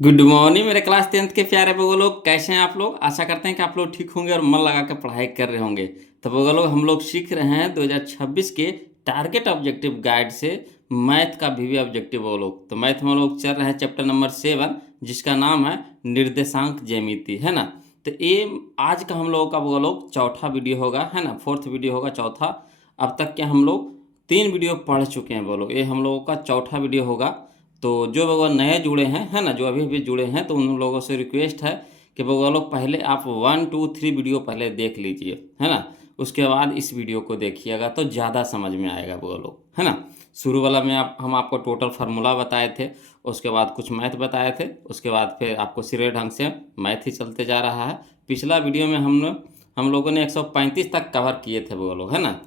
Good morning मेरे class 10th के प्यारे बगो लोग, कैसे हैं आप लोग। आशा करते हैं कि आप लोग ठीक होंगे और मन लगा कर पढ़ाई कर रहे होंगे। तो बगो लोग, हम लोग सीख रहे हैं 2026 के टारगेट ऑब्जेक्टिव गाइड से मैथ का भी ऑब्जेक्टिव बगो लोग। तो मैथ में हम लोग चल रहे हैं चैप्टर नंबर 7, जिसका नाम है निर्देशांक ज्यामिति, है ना। तो ये आज का हम लोगों का बगो लोग चौथा वीडियो होगा, है ना। फोर्थ वीडियो होगा, चौथा। अब तक के हम लोग 3 वीडियो पढ़ चुके हैं बोलो, ये हम लोगों का चौथा वीडियो होगा। तो जो भगवान नए जुड़े हैं, है ना, जो अभी अभी जुड़े हैं, तो उन लोगों से रिक्वेस्ट है कि भगवान लोग पहले आप 1 2 3 वीडियो पहले देख लीजिए, है ना। उसके बाद इस वीडियो को देखिएगा तो ज़्यादा समझ में आएगा भगवान लोग, है ना। शुरू वाला में हम आपको टोटल फार्मूला बताए थे, उसके बाद कुछ मैथ बताए थे, उसके बाद फिर आपको सीधे ढंग से मैथ ही चलते जा रहा है। पिछला वीडियो में हम लोगों ने 135 तक कवर किए थे भगवान लोग, है ना।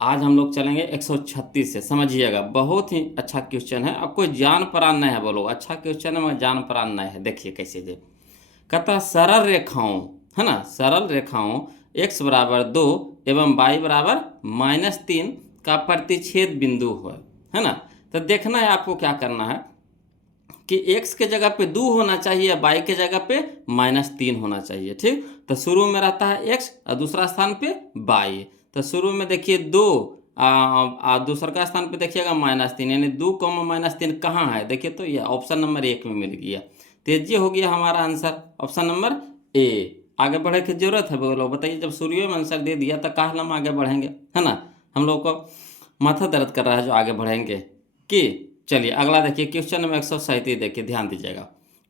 आज हम लोग चलेंगे 136 से, समझिएगा। बहुत ही अच्छा क्वेश्चन है, अब कोई जान परान नहीं है बोलो, अच्छा क्वेश्चन है मगर जान परान नहीं है। देखिए कैसे दे कहता, सरल रेखाओं, है ना, सरल रेखाओं x बराबर 2 एवं y बराबर -3 का प्रतिच्छेद बिंदु है ना। तो देखना है आपको क्या करना है कि x के जगह पे 2 होना चाहिए, y के जगह पे -3 होना चाहिए, ठीक। तो शुरू में रहता है x और दूसरा स्थान पे y। तो शुरू में देखिए 2, दूसरा का स्थान पे देखिएगा -3, यानी 2, -3 कहाँ है देखिए, तो ये ऑप्शन नंबर 1 में मिल गया। तो ये हो गया हमारा आंसर, ऑप्शन नंबर ए। आगे बढ़े की जरूरत है बोलो, बताइए। जब शुरू में आंसर दे दिया तो कहाँ हम आगे बढ़ेंगे, है ना। हम लोग को माथा दर्द कर रहा है जो आगे बढ़ेंगे कि। चलिए अगला देखिए, क्वेश्चन नंबर 137, देखिए ध्यान दीजिएगा।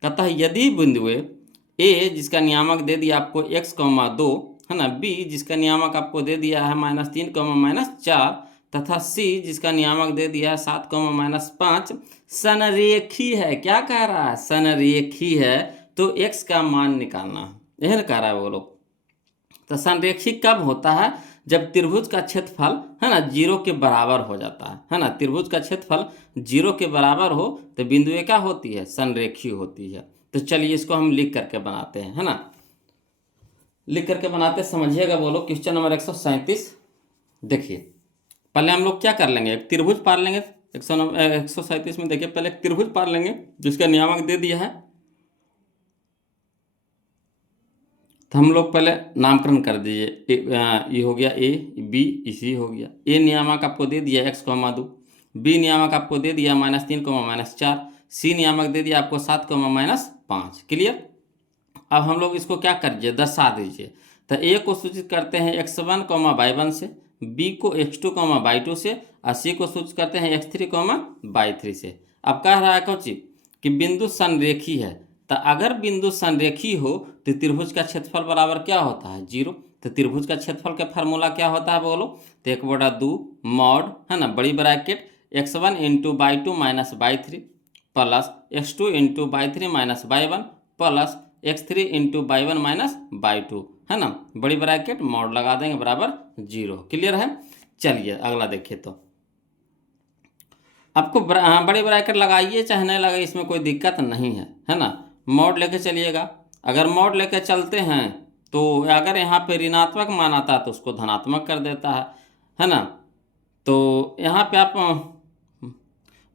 कहता है यदि बिंदु ए जिसका नियामक दे दिया आपको x, 2, है ना, बी जिसका नियामक आपको दे दिया है -3, -4, तथा सी जिसका नियामक दे दिया है 7, -5 संरेखी है। क्या कह रहा है? संरेखी है। तो x का मान निकालना है, यह कह रहा है वो लोग। तो संरेखिक कब होता है? जब त्रिभुज का क्षेत्रफल, है ना, 0 के बराबर हो जाता है ना। त्रिभुज का क्षेत्रफल 0 के बराबर हो तो बिंदु क्या होती है? संरेखी होती है। तो चलिए इसको हम लिख करके बनाते हैं, है ना। लिख करके बनाते, समझिएगा बोलो। क्वेश्चन नंबर 137 देखिए। पहले हम लोग क्या कर लेंगे, एक त्रिभुज पार लेंगे। 137 में देखिए, पहले एक त्रिभुज पार लेंगे जिसका नियामक दे दिया है। तो हम लोग पहले नामकरण कर दीजिए। ये हो गया ए, बी इसी हो गया। ए नियामक आपको दे दिया x, 2, बी नियामक आपको दे दिया -3, -4, सी नियामक दे दिया आपको 7, -5। क्लियर। अब हम लोग इसको क्या कर दीजिए, दर्शा दीजिए। तो ए को सूचित करते हैं x1, y1 से, बी को x2, y2 से, और सी को सूचित करते हैं x3, y3 से। अब कह रहा है कौची कि बिंदु संरेखी है। तो अगर बिंदु संरेखी हो तो त्रिभुज का क्षेत्रफल बराबर क्या होता है? 0। तो त्रिभुज का क्षेत्रफल का फार्मूला क्या होता है बोलो? तो 1/2 मॉड, है ना, बड़ी bracket x1 × y2 - y3 plus x2 × y3 - y1 plus x3 × y1 - y2, है ना, बड़ी ब्रैकेट मॉड लगा देंगे बराबर 0। क्लियर है। चलिए अगला देखिए। तो आपको बड़ी ब्रैकेट लगाइए चाहे नहीं लगाइए, इसमें कोई दिक्कत नहीं है ना। मॉड लेके चलिएगा। अगर मॉड लेके चलते हैं तो अगर यहाँ पे ऋणात्मक मान आता है तो उसको धनात्मक कर देता है ना। तो यहाँ पे आप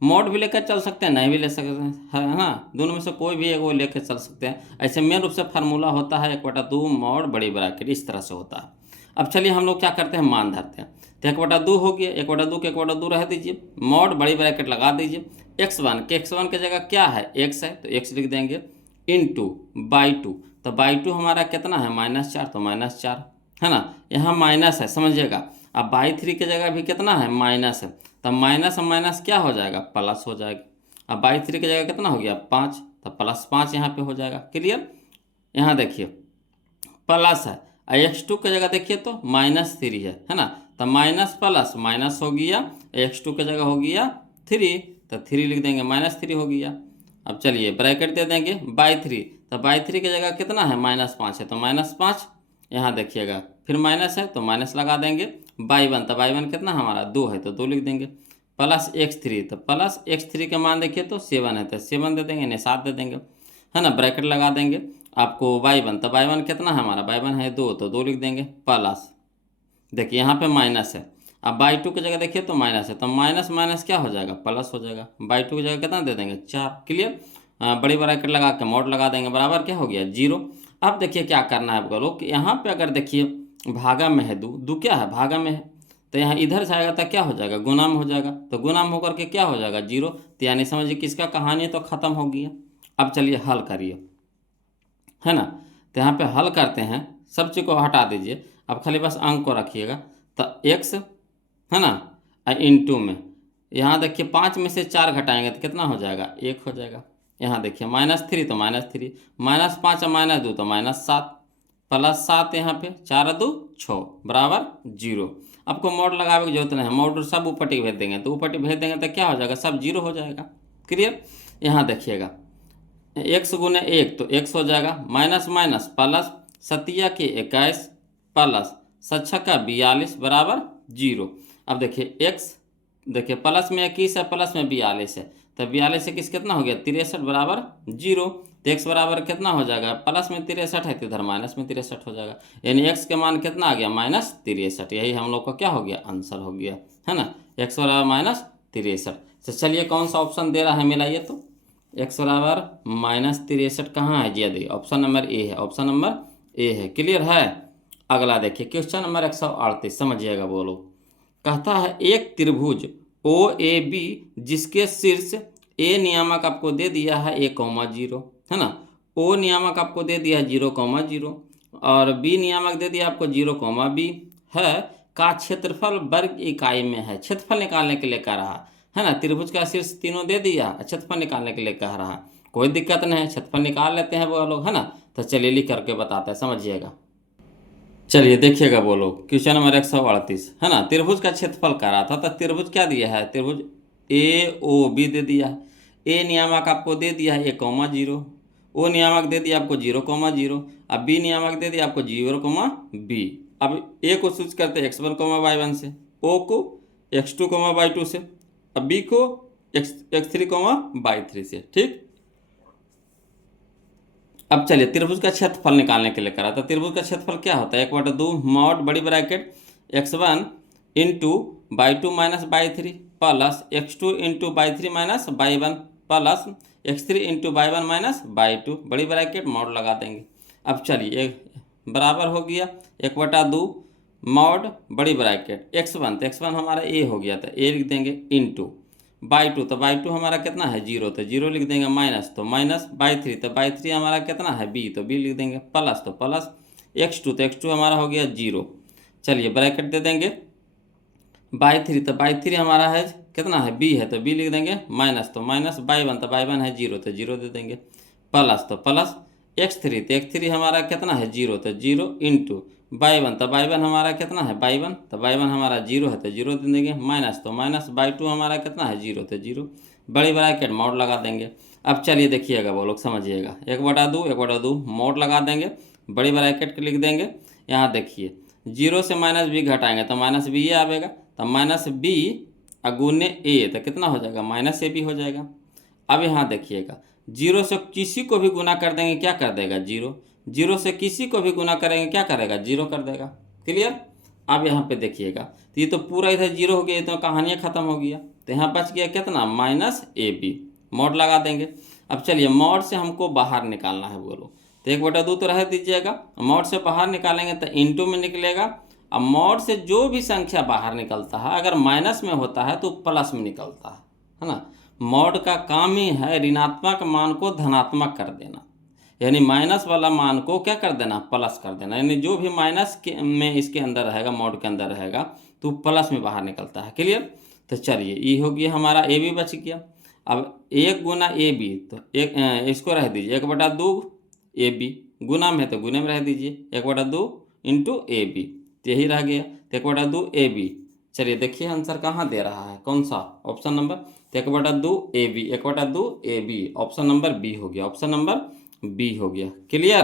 मोड भी लेकर चल सकते हैं, नहीं भी ले सकते हैं, है ना। दोनों में से कोई भी एक वो लेकर चल सकते हैं। ऐसे मेन रूप से फार्मूला होता है 1/2 मॉड बड़ी ब्रैकेट, इस तरह से होता है। अब चलिए हम लोग क्या करते हैं, मान धरते हैं। तो 1/2 हो गया, 1/2 के 1/2 रह दीजिए, मॉड बड़ी ब्रैकेट लगा दीजिए। x1 के जगह क्या है? x है, तो x लिख देंगे, इंटू बाई 2। तो बाई 2 हमारा कितना है? -4, तो -4, है ना। यहाँ माइनस है, समझिएगा। अब बाई 3 की जगह भी कितना है? माइनस है। तब माइनस और माइनस क्या हो जाएगा? प्लस हो जाएगा। अब बाई 3 की जगह कितना हो गया? 5, तो +5 यहाँ पे हो जाएगा। क्लियर। यहाँ देखिए प्लस है, और x2 की जगह देखिए तो -3 है ना। तो माइनस प्लस माइनस हो गया, x2 की जगह हो गया 3, तो 3 लिख देंगे, -3 हो गया। अब चलिए ब्रैकेट दे देंगे बाई 3। तो बाई 3 की जगह कितना है? -5 है, तो -5। यहाँ देखिएगा फिर माइनस है तो माइनस लगा देंगे। बाई 1, तो बाई 1 कितना हमारा? 2 है, तो 2 लिख देंगे। प्लस x3, तो प्लस x3 के मान देखिए तो 7 है, तो 7 दे देंगे, नहीं 7 दे देंगे, है ना। ब्रैकेट लगा देंगे। आपको y1, तो y1 कितना है हमारा? y1 है 2, तो 2 लिख देंगे। प्लस देखिए यहाँ पे माइनस है। अब बाई 2 की जगह देखिए तो माइनस है, तो माइनस माइनस क्या हो जाएगा? प्लस हो जाएगा। बाई 2 की जगह कितना दे देंगे? 4। क्लियर। बड़ी ब्रैकेट लगा के मॉड लगा देंगे, बराबर क्या हो गया 0। अब देखिए क्या करना है आपको लोग कि यहाँ पे अगर देखिए भागा में है दो क्या है भागा में है, तो यहाँ इधर जाएगा तो क्या हो जाएगा गुना में हो जाएगा, तो गुना में होकर के क्या हो जाएगा 0। तो यानी समझिए किसका कहानी तो ख़त्म हो गया। अब चलिए हल करिए, है ना। तो यहाँ पे हल करते हैं, सब चीज़ को हटा दीजिए, अब खाली बस अंक को रखिएगा। तो x है ना इंटू में, यहाँ देखिए 5 में से 4 घटाएंगे तो कितना हो जाएगा 1 हो जाएगा। यहाँ देखिए -3 तो -3, -5 और -2 तो -7, +7 यहाँ पे 4 और 2 6 बराबर 0। आपको मोड लगावे की जरूरत नहीं है, मोड सब ऊपटी भेज देंगे, तो ऊपटी भेज देंगे तो क्या हो जाएगा सब 0 हो जाएगा। क्लियर। यहाँ देखिएगा x गुने 1 तो x हो जाएगा, माइनस माइनस प्लस, सतिया के 21 प्लस सच्छा का 42 बराबर 0। अब देखिए x देखिए प्लस में 21 है, प्लस में 42 है, तो 42 से किस कितना हो गया 63 बराबर 0। तो x बराबर कितना हो जाएगा, प्लस में 63 है तो इधर माइनस में 63 हो जाएगा, यानी x के मान कितना आ गया -63। यही हम लोग का क्या हो गया आंसर हो गया, है ना, x बराबर -63। तो चलिए कौन सा ऑप्शन दे रहा है मिलाइए, तो x बराबर -63 कहाँ है जी, देखिए ऑप्शन नंबर ए है, ऑप्शन नंबर ए है। क्लियर है। अगला देखिए क्वेश्चन नंबर 138, समझिएगा बोलो। कहता है एक त्रिभुज ओ ए बी जिसके शीर्ष ए नियामक आपको दे दिया है a,0, है ना, ओ नियामक आपको दे दिया है 0,0 और बी नियामक दे दिया आपको 0,b है, का क्षेत्रफल वर्ग इकाई में है। क्षेत्रफल निकालने के लिए कह रहा है ना, त्रिभुज का शीर्ष तीनों दे दिया, क्षेत्रफल निकालने के लिए कह रहा है, कोई दिक्कत नहीं है, क्षेत्रफल निकाल लेते हैं वो लोग, है ना। तो चलिए लिख करके बताते हैं, समझिएगा। चलिए देखिएगा बोलो क्वेश्चन नंबर 138, है ना, त्रिभुज का क्षेत्रफल कह रहा था, तो त्रिभुज क्या दिया है, त्रिभुज AOB दे दिया है, ए नियामक आपको दे दिया है 1,0, ओ नियामक दे दिया आपको 0,0, अब बी नियामक दे दिया आपको 0,b। अब ए को सूच करते हैं x1, y1 से, ओ को x2, y2 से, अब बी को x3, y3 से। ठीक। अब चलिए त्रिभुज का क्षेत्रफल निकालने के लिए करा था, त्रिभुज का क्षेत्रफल क्या होता है 1/2 मॉड बड़ी bracket x1 into y2 minus y3 plus x2 into y3 minus y1 plus x3 into y1 minus y2 बड़ी ब्रैकेट मॉड लगा देंगे। अब चलिए बराबर हो गया 1/2 मॉड बड़ी ब्रैकेट x1, तो x1 हमारा a हो गया, तो a लिख देंगे इंटू y2, तो y2 हमारा कितना है 0, तो 0 लिख देंगे, माइनस तो माइनस y3, तो y3 हमारा कितना है b, तो b लिख देंगे, प्लस तो प्लस x2, तो x2 हमारा हो गया 0। चलिए ब्रैकेट दे देंगे y3, तो y3 हमारा है कितना है b है, तो b लिख देंगे, माइनस तो माइनस y1, तो y1 है 0, तो 0 दे देंगे, प्लस तो प्लस x3, तो x3 हमारा कितना है 0, तो 0 इंटू y1, तो y1 हमारा कितना है y1, तो y1 हमारा 0 है, तो 0 दे देंगे, माइनस तो माइनस y2 हमारा कितना है 0, तो 0 बड़ी ब्रैकेट मोड लगा देंगे। अब चलिए देखिएगा वो लोग, समझिएगा 1/2 मोड लगा देंगे, बड़ी ब्रैकेट के लिख देंगे। यहाँ देखिए 0 से -b घटाएंगे तो -b ये आएगा, तो -b अगुने a, तो कितना हो जाएगा -ab हो जाएगा। अब यहाँ देखिएगा 0 से किसी को भी गुना कर देंगे क्या कर देगा 0, 0 से किसी को भी गुना करेंगे क्या करेगा 0 कर देगा। क्लियर। अब यहाँ पे देखिएगा तो ये तो पूरा इधर 0 हो गया, तो कहानियाँ खत्म हो गया, तो यहाँ बच गया कितना -ab, मोड लगा देंगे। अब चलिए मोड से हमको बाहर निकालना है बोलो, तो 1/2 तो रह दीजिएगा, मोड से बाहर निकालेंगे तो इंटू में निकलेगा। अब मोड से जो भी संख्या बाहर निकलता है अगर माइनस में होता है तो प्लस में निकलता है ना। मोड का काम ही है ऋणात्मक मान को धनात्मक कर देना, यानी माइनस वाला मान को क्या कर देना प्लस कर देना, यानी जो भी माइनस के में इसके अंदर रहेगा मोड के अंदर रहेगा तो प्लस में बाहर निकलता है। क्लियर। तो चलिए ये हो गया हमारा ए बी बच गया। अब 1 गुना ए बी, तो एक इसको रह दीजिए 1/2 ए बी, गुना में है तो गुने में रह दीजिए 1/2 इंटू ए बी, तो यही रह गया, तो 1/2 ए बी। चलिए देखिए आंसर कहाँ दे रहा है, कौन सा ऑप्शन नंबर, तो 1/2 A B, 1/2 A B, option number B हो गया, ऑप्शन नंबर बी हो गया। क्लियर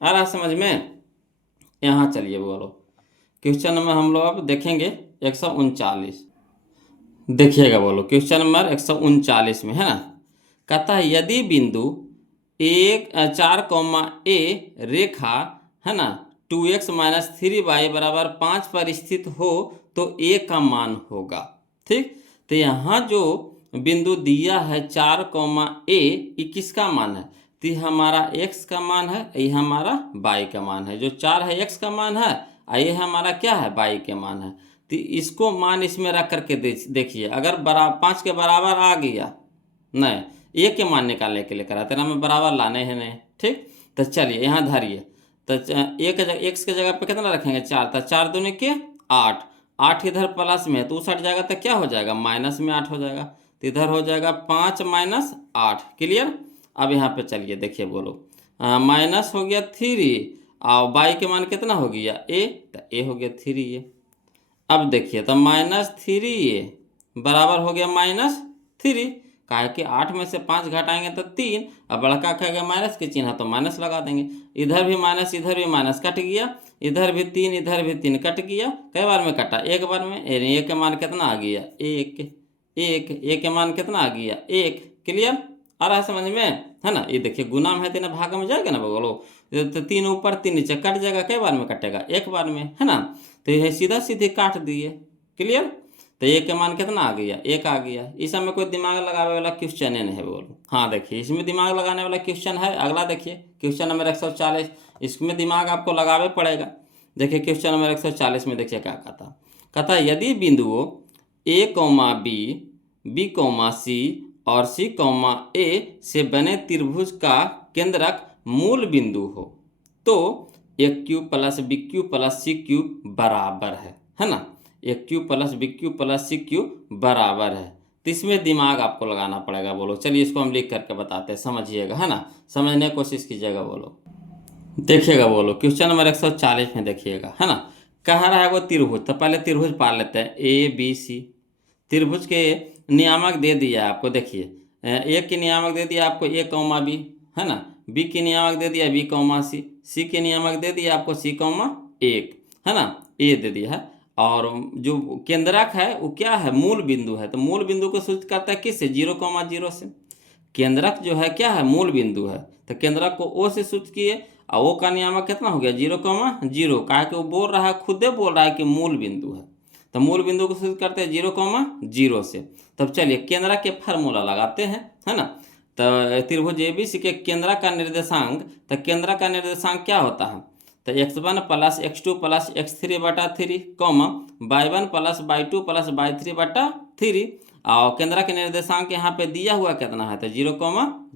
आ रहा समझ में। यहाँ चलिए बोलो क्वेश्चन नंबर हम लोग अब देखेंगे 139, देखिएगा बोलो क्वेश्चन नंबर 139 में, है ना, कहता है यदि बिंदु 4, a रेखा, है ना, 2x - 3y बराबर 5 पर स्थित हो तो a का मान होगा। ठीक। तो यहाँ जो बिंदु दिया है 4, ये किसका मान है? तो ये हमारा x का मान है, ये हमारा y का मान है। जो 4 है x का मान है, और ये हमारा क्या है? y के मान है। तो इसको मान इसमें रख करके देखिए, अगर 5 के बराबर आ गया, नहीं ए के मान निकालने के लिए करा तेरा में बराबर लाने हैं नहीं, ठीक। तो चलिए यहाँ धरिए, तो एक्स के जगह पे कितना रखेंगे? 4, तो 4 दूनी के 8, 8 इधर प्लस में है तो उस हट जाएगा, तो क्या हो जाएगा? माइनस में 8 हो जाएगा। तो इधर हो जाएगा 5 माइनस 8, क्लियर। अब यहाँ पे चलिए देखिए, बोलो माइनस हो गया 3 और बाई के मान कितना हो गया? ए, तो ए हो गया 3 ये। अब देखिए तो -3 ये बराबर हो गया -3, काहे कि 8 में से 5 घटाएंगे तो 3, अब बड़का कहेगा माइनस के चिन्ह तो माइनस लगा देंगे। इधर भी माइनस इधर भी माइनस, कट गया। इधर भी 3 इधर भी 3 कट गया। कई बार में कटा? एक बार में। ए के मान कितना आ गया? 1। ए के मान कितना आ गया? 1। क्लियर आ रहा है समझ में, है ना। ये देखिए गुना में है तो भाग में जाएगा ना, बोलो तो 3 ऊपर 3 नीचे कट जाएगा। कई बार में कटेगा? एक बार में, है ना। तो यह सीधा सीधे काट दिए, क्लियर। तो ए के मान कितना आ गया? 1 आ गया। इस समय कोई दिमाग लगावे वाला क्वेश्चन नहीं है, बोलो। हाँ देखिए, इसमें दिमाग लगाने वाला क्वेश्चन है। अगला देखिए, क्वेश्चन नंबर 140, इसमें दिमाग आपको लगावे पड़ेगा। देखिए क्वेश्चन नंबर 140 में देखिए क्या कहता यदि बिंदुओं a, b, c और c, a से बने त्रिभुज का केंद्रक मूल बिंदु हो तो AQ + BQ + CQ बराबर है ना। AQ + BQ + CQ बराबर है। तो इसमें दिमाग आपको लगाना पड़ेगा, बोलो। चलिए इसको हम लिख करके बताते हैं, समझिएगा, है ना। समझने की कोशिश कीजिएगा, बोलो। देखिएगा, बोलो क्वेश्चन नंबर 140 में देखिएगा, है ना। कह रहा है वो त्रिभुज, तो पहले त्रिभुज पार लेते हैं। ABC त्रिभुज के नियामक दे दिया आपको। देखिए ए के नियामक दे दिया आपको A, B, है ना। बी के नियामक दे दिया B, C के नियामक दे दिया आपको C, 1, है ना। ए दे दिया है। और जो केंद्रक है वो क्या है? मूल बिंदु है। तो मूल बिंदु को सूचित करता है किससे? 0, 0 से। केंद्रक जो है क्या है? मूल बिंदु है। तो केंद्रक को O से सूचित किए, और O का नियामक कितना हो गया? 0, 0। कहा कि वो बोल रहा है, खुदे बोल रहा है कि मूल बिंदु है। तो मूल बिंदु को सूचित करते हैं 0, 0 से। तब चलिए केंद्रक के फार्मूला लगाते हैं, है ना। तो त्रिभुज ABC के केंद्रक का निर्देशांक, तो केंद्रक का निर्देशांक क्या होता है? तो x1 + x2 + x3 बटा 3, y1 + y2 + y3 बटा 3। और केंद्र के निर्देशांक यहाँ पे दिया हुआ कितना है? तो 0,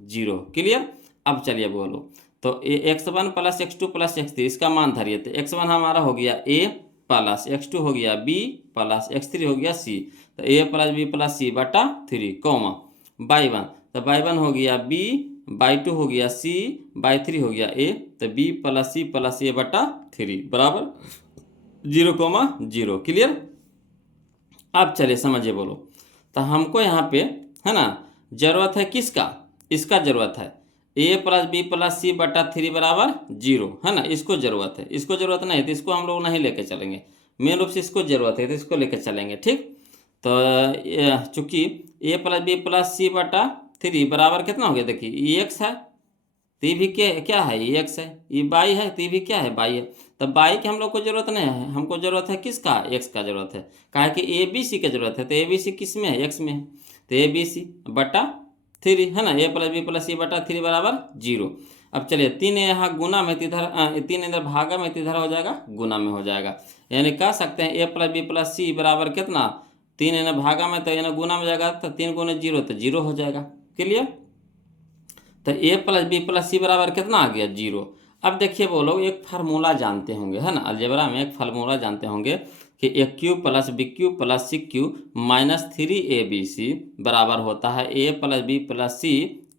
0, क्लियर। अब चलिए बोलो, तो x1 + x2 + x3 इसका मान धरिए। तो x1 हमारा हो गया A + x2 हो गया B + x3 हो गया C। तो A + B + C बटा 3, y1, तो y1 हो गया B, y2 हो गया C, y3 हो गया A। तो B + C + A बटा 3 बराबर 0, 0, क्लियर। अब चलिए समझिए, बोलो। तो हमको यहाँ पे, है ना, जरूरत है किसका? इसका जरूरत है A + B + C बटा 3 बराबर 0, है ना। इसको जरूरत है। इसको जरूरत नहीं है तो इसको हम लोग नहीं लेके चलेंगे। मेन रूप से इसको जरूरत है तो इसको लेके चलेंगे, ठीक। तो चूंकि A + B + C बटा 3 बराबर कितना हो गया? देखिए ये x है, तो ये भी क्या है? ये x है। ये y है, तो ये भी क्या है? y है। तो y की हम लोग को जरूरत नहीं है, हमको जरूरत है किसका? x का जरूरत है। कहा कि ABC की जरूरत है, तो ABC किस में है? x में है। तो ABC बटा 3, है ना। A + B + C बटा 3 बराबर 0। अब चलिए 3 यहाँ गुना में, इधर 3 इधर भागा में, इधर हो जाएगा गुना में हो जाएगा। यानी कह सकते हैं A + B + C बराबर कितना? 3 यानी भागा में, तो यानी गुना में जाएगा, तो 3 × 0 तो 0 हो जाएगा, क्लियर। तो A + B + C बराबर कितना आ गया? 0। अब देखिए वो लोग एक फार्मूला जानते होंगे, है ना। अलजेब्रा में एक फार्मूला जानते होंगे कि AQ + BQ + CQ - 3ABC बराबर होता है A + B + C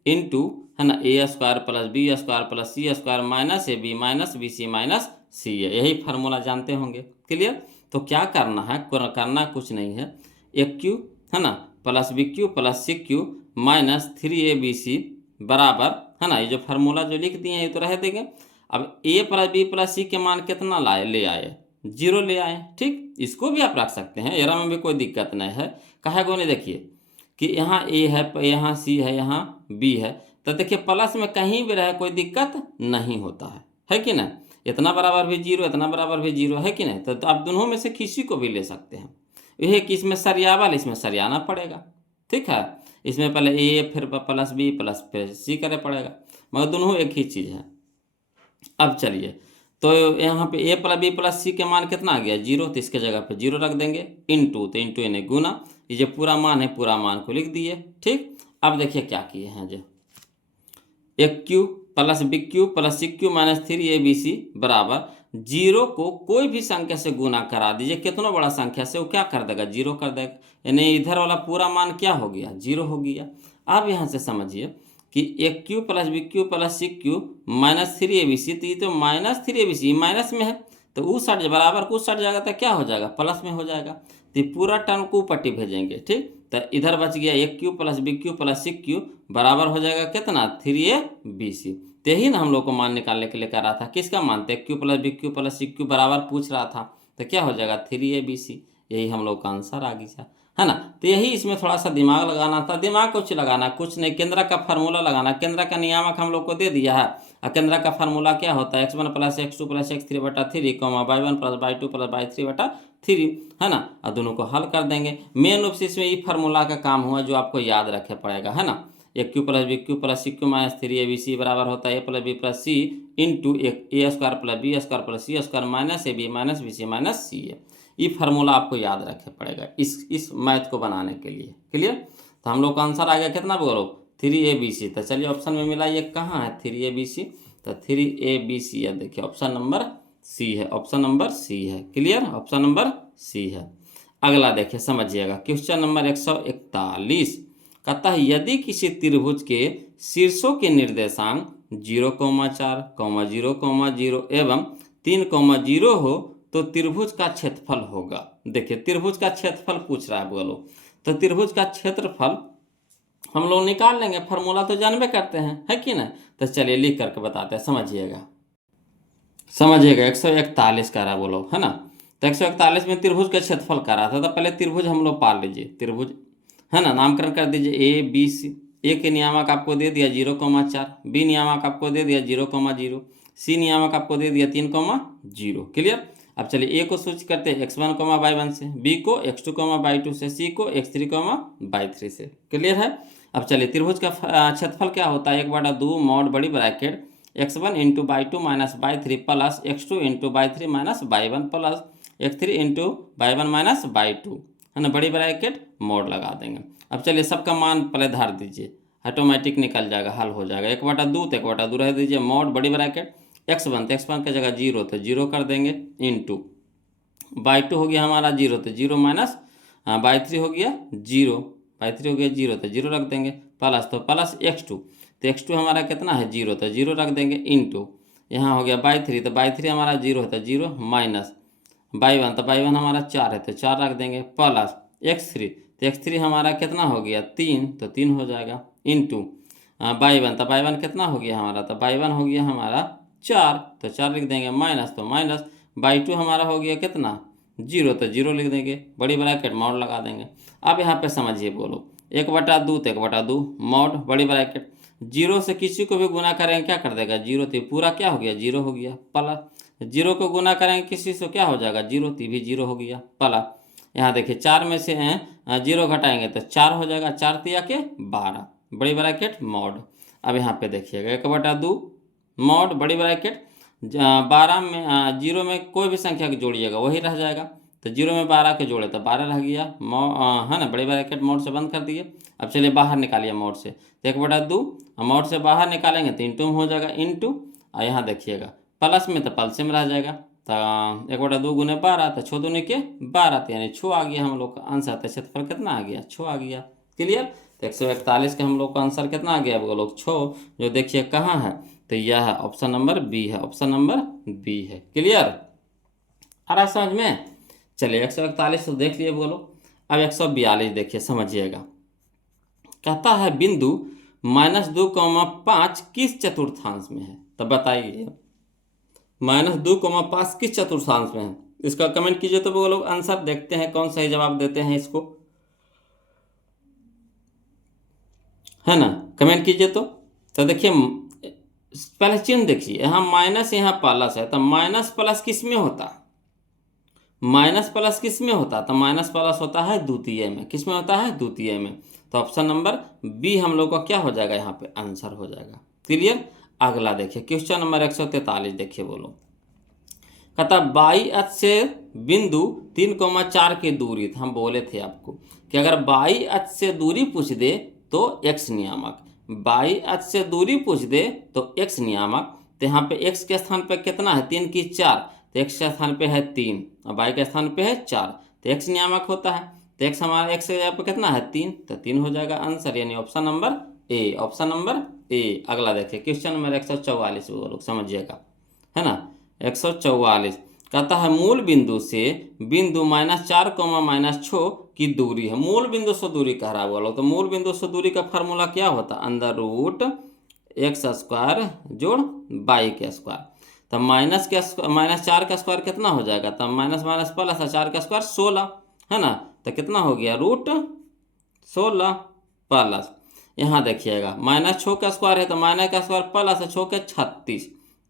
इंटू, है ना, A² + B² + C² - AB - BC - CA। यही फार्मूला जानते होंगे, क्लियर। तो क्या करना है? करना कुछ नहीं है। AQ, है ना, + BQ + CQ - 3ABC बराबर, है ना, ये जो फार्मूला जो लिख दिए हैं ये तो रह देंगे। अब A + B + C के मान कितना ले आए? 0 ले आए, ठीक। इसको भी आप रख सकते हैं, यहाँ में भी कोई दिक्कत नहीं है। कहे को नहीं, देखिए कि यहाँ A है, यहाँ C है, यहाँ B है। तो देखिए प्लस में कहीं भी रहे कोई दिक्कत नहीं होता है कि नहीं। इतना बराबर भी 0, इतना बराबर भी 0, है कि नहीं। तो आप दोनों में से किसी को भी ले सकते हैं। यह कि इसमें सरियावल, इसमें सरियाना पड़ेगा, ठीक है। इसमें पहले ए फिर प्लस बी प्लस फिर सी करे पड़ेगा, मगर दोनों एक ही चीज़ है। अब चलिए, तो यहाँ पे ए प्लस बी प्लस सी के मान कितना आ गया 0, तो इसके जगह पे 0 रख देंगे, इनटू, तो इनटू यानी गुना, ये जो पूरा मान है पूरा मान को लिख दिए। ठीक, अब देखिए क्या किए हैं जो एक cube plus B cube plus सी क्यू माइनस 3abc बराबर 0 को कोई भी संख्या से गुना करा दीजिए, कितना बड़ा संख्या से वो क्या कर देगा 0 कर देगा, यानी इधर वाला पूरा मान क्या हो गया 0 हो गया। अब यहाँ से समझिए कि एक cube plus B cube plus सी क्यू माइनस 3abc, तो ये तो माइनस 3abc माइनस में है, तो उस साइड बराबर को उस साइड जाएगा तो क्या हो जाएगा प्लस में हो जाएगा, तो ये पूरा टर्म को पट्टी भेजेंगे। ठीक, तो इधर बच गया एक cube plus B cube plus सी क्यू बराबर हो जाएगा कितना 3abc। तो यही ना हम लोग को मान निकालने के लिए कह रहा था, किसका मानते cube plus B cube plus सी क्यू बराबर पूछ रहा था, तो क्या हो जाएगा 3abc, यही हम लोग का आंसर आ गया, है ना। तो यही इसमें थोड़ा सा दिमाग लगाना था, दिमाग कुछ लगाना कुछ नहीं, केंद्र का फार्मूला लगाना, केंद्र का नियामक हम लोग को दे दिया है, और केंद्र का फार्मूला क्या होता है x1 plus x2 plus x3 बटा 3 comma y1 plus y2 plus y3 बटा 3, है ना, और दोनों को हल कर देंगे। मेन रूप से इसमें ये फार्मूला का काम हुआ जो आपको याद रखे पड़ेगा, है ना। एक cube plus B cube plus सी क्यू माइनस 3abc बराबर होता है a plus b plus c into a square plus b square plus c square minus a b minus b c minus c a. ये formula आपको याद रखे पड़ेगा इस math को बनाने के लिए। क्लियर, तो हम लोग का आंसर आ गया कितना बोलो 3abc। तो चलिए ऑप्शन में मिला, ये कहाँ है 3abc, तो 3abc है, देखिए ऑप्शन नंबर सी है, ऑप्शन नंबर सी है। क्लियर, ऑप्शन नंबर सी है। अगला देखिए समझिएगा, क्वेश्चन नंबर 141 कहता है यदि किसी त्रिभुज के शीर्षों के निर्देशांक 0,4, 0,0 एवं 3,0 हो तो त्रिभुज का क्षेत्रफल होगा। देखिए त्रिभुज का क्षेत्रफल पूछ रहा है बोलो, तो त्रिभुज का क्षेत्रफल हम लोग निकाल लेंगे, फार्मूला तो जानबे करते हैं, है कि नहीं। तो चलिए लिख करके बताते हैं, समझिएगा 141 का रहा बोलो, है ना। तो 141 में त्रिभुज का क्षेत्रफल का रहा था, तो पहले त्रिभुज हम लोग पाल लीजिए, त्रिभुज, है ना, नामकरण कर दीजिए ए बी सी। ए के नियामक आपको दे दिया 0,4, बी नियामक आपको दे दिया 0,0, सी नियामक आपको दे दिया 3,0। क्लियर, अब चलिए ए को सूचित करते हैं x1, y1 से, बी को x2, y2 से, सी को x3, y3 से। क्लियर है। अब चलिए त्रिभुज का क्षेत्रफल क्या होता है 1/2 मॉड बड़ी bracket x1 into y2 minus y3 plus x2 into y3 minus y1 plus x3 into y1 minus y2, है ना, बड़ी ब्रैकेट मोड लगा देंगे। अब चलिए सबका मान पहले धार दीजिए, ऑटोमेटिक निकल जाएगा, हल हो जाएगा। 1/2 तो 1/2 रह दीजिए, मोड बड़ी ब्रैकेट x1 तो x1 की जगह 0 तो 0 कर देंगे, इंटू y2 हो गया हमारा 0 तो 0 माइनस y3 हो गया 0, y3 हो गया 0 तो 0 रख देंगे, प्लस तो प्लस x2 तो x2 हमारा कितना है 0 तो 0 रख देंगे, इंटू यहाँ हो गया y3 तो y3 हमारा 0 है तो 0 माइनस y1 तो y1 हमारा 4 है तो 4 रख देंगे, प्लस x3 तो x3 हमारा कितना हो गया 3 तो 3 हो जाएगा, इंटू y1 तो y1 कितना हो गया हमारा, तो y1 हो गया हमारा 4 तो 4 लिख देंगे, माइनस तो माइनस y2 हमारा हो गया कितना 0 तो 0 लिख देंगे, बड़ी ब्रैकेट मॉड लगा देंगे। अब यहाँ पे समझिए बोलो 1/2 तो 1/2 मॉड बड़ी ब्रैकेट 0 से किसी को भी गुना करेंगे क्या कर देगा 0, तो पूरा क्या हो गया 0 हो गया, प्लस 0 को गुना करेंगे किसी से क्या हो जाएगा 0, तो भी 0 हो गया, प्लस यहाँ देखिए 4 में से 0 घटाएंगे तो 4 हो जाएगा, 4 तिया के 12 बड़ी ब्रैकेट मॉड। अब यहाँ पे देखिएगा 1/2 मॉड बड़ी ब्रैकेट 12 में 0 में कोई भी संख्या को जोड़िएगा वही रह जाएगा, तो 0 में 12 के जोड़े तो 12 रह गया, है ना, बड़ी ब्रैकेट मोड से बंद कर दिए। अब चलिए बाहर निकालिए मोड से, तो 1/2 मोड से बाहर निकालेंगे तो इंटू में हो जाएगा, इंटू और यहाँ देखिएगा प्लस में तो प्लस में रह जाएगा, तो 1/2 गुने 12 तो 6 दूनी के 12 तो यानी 6 आ गया हम लोग का आंसर। तो क्षेत्रफल कितना आ गया 6 आ गया। क्लियर, तो 141 का हम लोग का आंसर कितना आ गया वो लोग 6, जो देखिए कहाँ है, तो यह है ऑप्शन नंबर बी है, ऑप्शन नंबर बी है। क्लियर आ रहा समझ में। चलिए 141 तो देख लिए बोलो। अब 142 देखिए समझिएगा, कहता है बिंदु -2,5 किस चतुर्थांश में है, तब बताइए -2,5 किस चतुर्थांश में है, इसका कमेंट कीजिए तो वो लोग आंसर देखते हैं कौन सही जवाब देते हैं इसको, है ना, कमेंट कीजिए। तो देखिए पहले चिन्ह देखिए, यहाँ माइनस यहाँ प्लस है, तो माइनस प्लस किस में होता, माइनस प्लस किस में होता, तो माइनस प्लस होता है द्वितीय में, किस में होता है द्वितीय में, तो ऑप्शन नंबर बी हम लोग का क्या हो जाएगा, यहाँ पे आंसर हो जाएगा। क्लियर। अगला देखिए क्वेश्चन नंबर 143, देखिए बोलो। कहता बाई अक्ष से बिंदु 3,4 की दूरी, हम बोले थे आपको कि अगर बाई अक्ष से दूरी पूछ दे तो x नियामक, बाई अक्ष से दूरी पूछ दे तो x नियामक। तो यहाँ पे x के स्थान पे कितना है, 3 की 4, तो x के स्थान पे है 3 और बाई के स्थान पे है 4, तो x नियामक होता है। तो x हमारा x के जगह पे कितना है 3, तो 3 हो जाएगा आंसर, यानी option number A, option number A. अगला देखिए क्वेश्चन नंबर 144, वो लोग समझिएगा, है ना। 144 कहता है मूल बिंदु से बिंदु -4, -6 की दूरी है। मूल बिंदु से दूरी कह रहा है बोलो, तो मूल बिंदु से दूरी का फार्मूला क्या होता है, √x² जोड़ बाई के स्क्वायर। तो -4 का स्क्वायर कितना हो जाएगा, तब माइनस माइनस प्लस 4 का स्क्वायर 16, है ना। तो कितना हो गया √16 प्लस, यहाँ देखिएगा -6 का स्क्वायर है तो माइनस का स्क्वायर प्लस 6 के 36,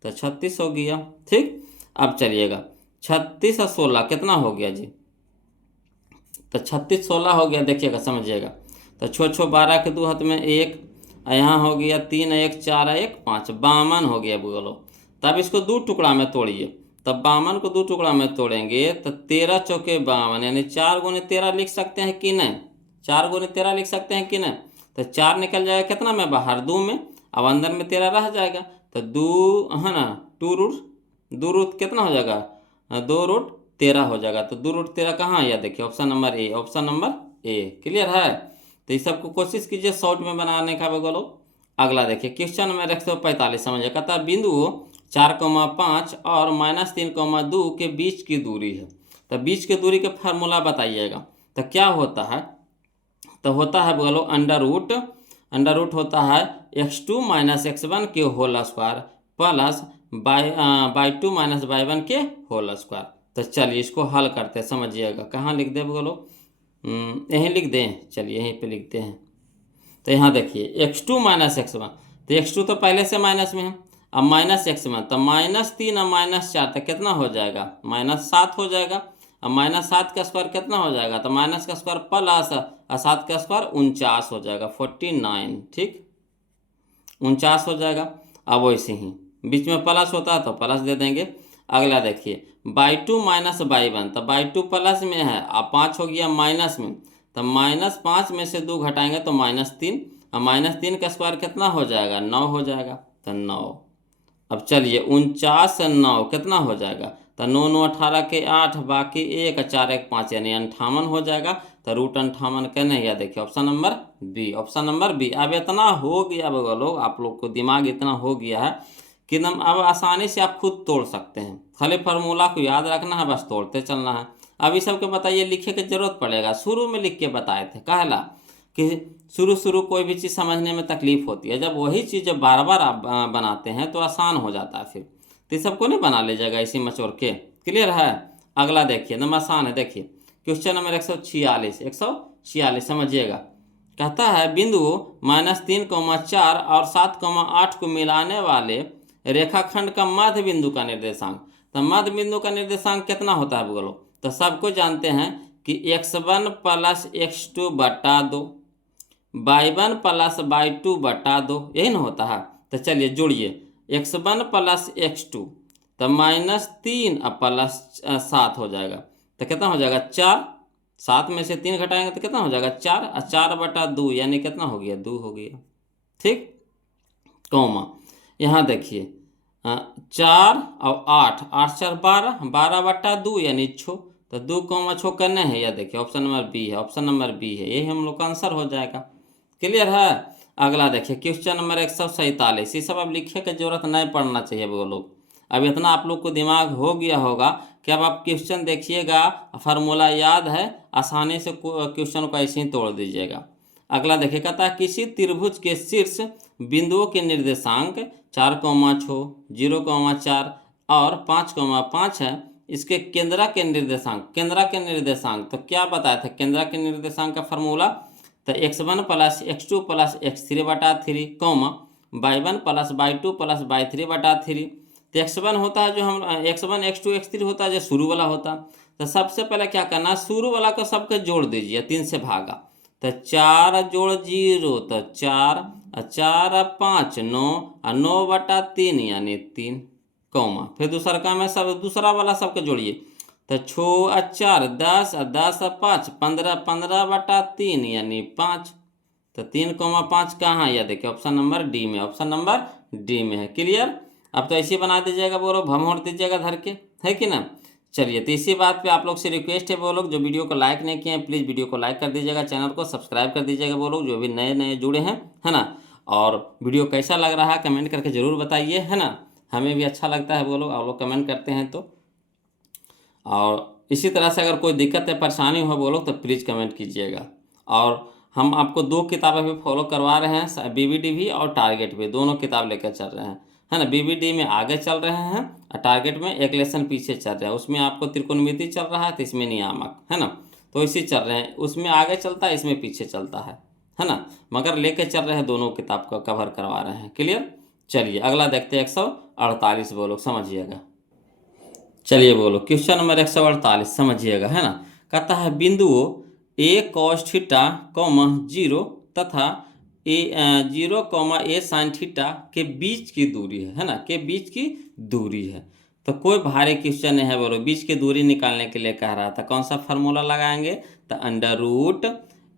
तो 36 हो गया। ठीक, अब चलिएगा 36 और 16 कितना हो गया जी, तो 36 16 हो गया, देखिएगा समझिएगा। तो 6 12 के 2 हाथ में 1, यहाँ हो गया 3 1 4 1 5, 52 हो गया बोलो। तब इसको 2 टुकड़ा में तोड़िए, तब 52 को 2 टुकड़ा में तोड़ेंगे तो 13 चौके 52, यानी 4 गुने 13 लिख सकते हैं कि नहीं, 4 गुने 13 लिख सकते हैं कि नहीं। तो 4 निकल जाएगा कितना में, बाहर 2 में, अब अंदर में 13 रह जाएगा, तो 2 है ना, 2 रूट कितना हो जाएगा, 2√13 हो जाएगा। तो 2√13 कहाँ है, देखिए option number A, option number A. Clear है। तो इस सबको कोशिश कीजिए शॉर्ट में बनाने का बोलो। अगला देखिए क्वेश्चन नंबर 145 समझिए। कहता है बिंदु 4,5 और -3,2 के बीच की दूरी है। तो बीच की दूरी के फार्मूला बताइएगा। तो क्या होता है, तो होता है बोलो अंडर रूट होता है x2 - x1 के whole square plus by 2 - by 1 के होल स्क्वायर। तो चलिए इसको हल करते समझिएगा। कहाँ लिख दे बोलो, यहीं लिख दें, चलिए यहीं पे लिखते हैं। तो यहाँ देखिए x2 - x1, तो x2 तो पहले से माइनस में है, अब -x1, तो -3 और -4 तो कितना हो जाएगा, -7 हो जाएगा। अब -7 का स्क्वायर कितना हो जाएगा, तो माइनस का स्क्वायर प्लस और 7 का स्क्वायर 49 हो जाएगा, 49। ठीक, 49 हो जाएगा। अब वैसे ही बीच में प्लस होता है तो प्लस दे देंगे। अगला देखिए बाई 2 - बाई 1, तो बाई 2 प्लस में है, अब 5 हो गया माइनस में, तो -5 में से 2 घटाएंगे तो -3, और -3 का स्क्वायर कितना हो जाएगा, 9 हो जाएगा, तो 9। अब चलिए 49 से 9 कितना हो जाएगा, तो 9 9 18 के 8, बाकी 1 4 1 5, यानी 58 हो जाएगा। तो √58 कहने या देखिए option number B, option number B. अब इतना हो गया लोग, आप लोग को दिमाग इतना हो गया है कि एकदम अब आसानी से आप खुद तोड़ सकते हैं। खाली फार्मूला को याद रखना है, बस तोड़ते चलना है। अब इस सब के बताइए लिखे की जरूरत पड़ेगा, शुरू में लिख के बताए थे कहला कि शुरू कोई भी चीज़ समझने में तकलीफ होती है, जब वही चीज़ जब बार बार आप बनाते हैं तो आसान हो जाता है फिर। तो इस सबको नहीं बना लीजिएगा इसी मचोर के। क्लियर है। अगला देखिए एकदम आसान है, देखिए क्वेश्चन नंबर 146 समझिएगा। कहता है बिंदु -3,4 और 7,8 को मिलाने वाले रेखाखंड का मध्य बिंदु का निर्देशांक। तो मध्य बिंदु का निर्देशांक कितना होता है बोलो, तो सबको जानते हैं कि x1 + x2 बटा 2, y1 + y2 बटा 2, यही ना होता है। तो चलिए जोड़िए x1 + x2, तो -3 और +7 हो जाएगा, तो कितना हो जाएगा 4। 7 में से 3 घटाएंगे तो कितना हो जाएगा 4, और 4 बटा 2 यानी कितना हो गया 2 हो गया। ठीक, कौमा यहाँ देखिए 4 और 8, 8 4 12, 12 बटा 2 यानी 6, तो 2,6 करने हैं, या देखिए ऑप्शन नंबर बी है, ऑप्शन नंबर बी है, यही हम लोग का आंसर हो जाएगा। क्लियर है। अगला देखिए क्वेश्चन नंबर 147, ये सब अब लिखे की जरूरत नहीं पड़ना चाहिए वो लोग। अब इतना आप लोग को दिमाग हो गया होगा कि अब आप क्वेश्चन देखिएगा, फार्मूला याद है, आसानी से क्वेश्चन को ऐसे ही तोड़ दीजिएगा। अगला देखिए कहता है किसी त्रिभुज के शीर्ष बिंदुओं के निर्देशांक 4,6, 0,4 और 5,5 है। इसके केंद्र के निर्देशांक तो क्या बताया था, केंद्र के निर्देशांक का फार्मूला तो x1 + x2 + x3 बटा 3, y1 + y2 + y3 बटा 3। तो x1 होता है जो हम x1 x2 x3 होता है जो शुरू वाला होता। तो सबसे पहले क्या करना, शुरू वाला को सबके जोड़ दीजिए, 3 से भागा, तो 4 जोड़ 0 तो 4, 4 5 9, 9/3 यानी 3, कौमा फिर दूसरा का में सब दूसरा वाला सबके जोड़िए। तो 6 4 10, 10 5 15, 15/3 यानी 5। तो 3,5 कहाँ है? यह देखिए ऑप्शन नंबर डी में, ऑप्शन नंबर डी में है। क्लियर? अब तो ऐसे बना दीजिएगा, बोलो भमोड़ दीजिएगा धर के, है कि ना। चलिए, तो इसी बात पे आप लोग से रिक्वेस्ट है, वो लोग जो वीडियो को लाइक नहीं किए हैं प्लीज़ वीडियो को लाइक कर दीजिएगा, चैनल को सब्सक्राइब कर दीजिएगा, वो लोग जो भी नए नए जुड़े हैं, है ना। और वीडियो कैसा लग रहा है कमेंट करके ज़रूर बताइए, है ना। हमें भी अच्छा लगता है, वो लोग आप लोग कमेंट करते हैं तो। और इसी तरह से अगर कोई दिक्कत है परेशानी हो वो लोग तो प्लीज़ कमेंट कीजिएगा। और हम आपको 2 किताबें भी फॉलो करवा रहे हैं, बीवीडी भी और टारगेट भी, दोनों किताब लेकर चल रहे हैं, है ना। बीवीडी में आगे चल रहे हैं और टारगेट में एक लेसन पीछे चल रहा है। उसमें आपको त्रिकोणमिति चल रहा है तो इसमें नियामक, है ना। तो इसी चल रहे हैं, उसमें आगे चलता है इसमें पीछे चलता है ना। मगर लेके चल रहे हैं, दोनों किताब का कवर करवा रहे हैं। क्लियर? चलिए अगला देखते हैं 148, वो लोग समझिएगा। चलिए बोलो क्वेश्चन नंबर 148 समझिएगा, है ना। कहता है बिंदुओं a cos थीटा, 0 तथा a 0, a sin थीटा के बीच की दूरी है ना, के बीच की दूरी है। तो कोई भारी क्वेश्चन नहीं है, बोलो बीच की दूरी निकालने के लिए कह रहा था। कौन सा फार्मूला लगाएंगे? तो √(x2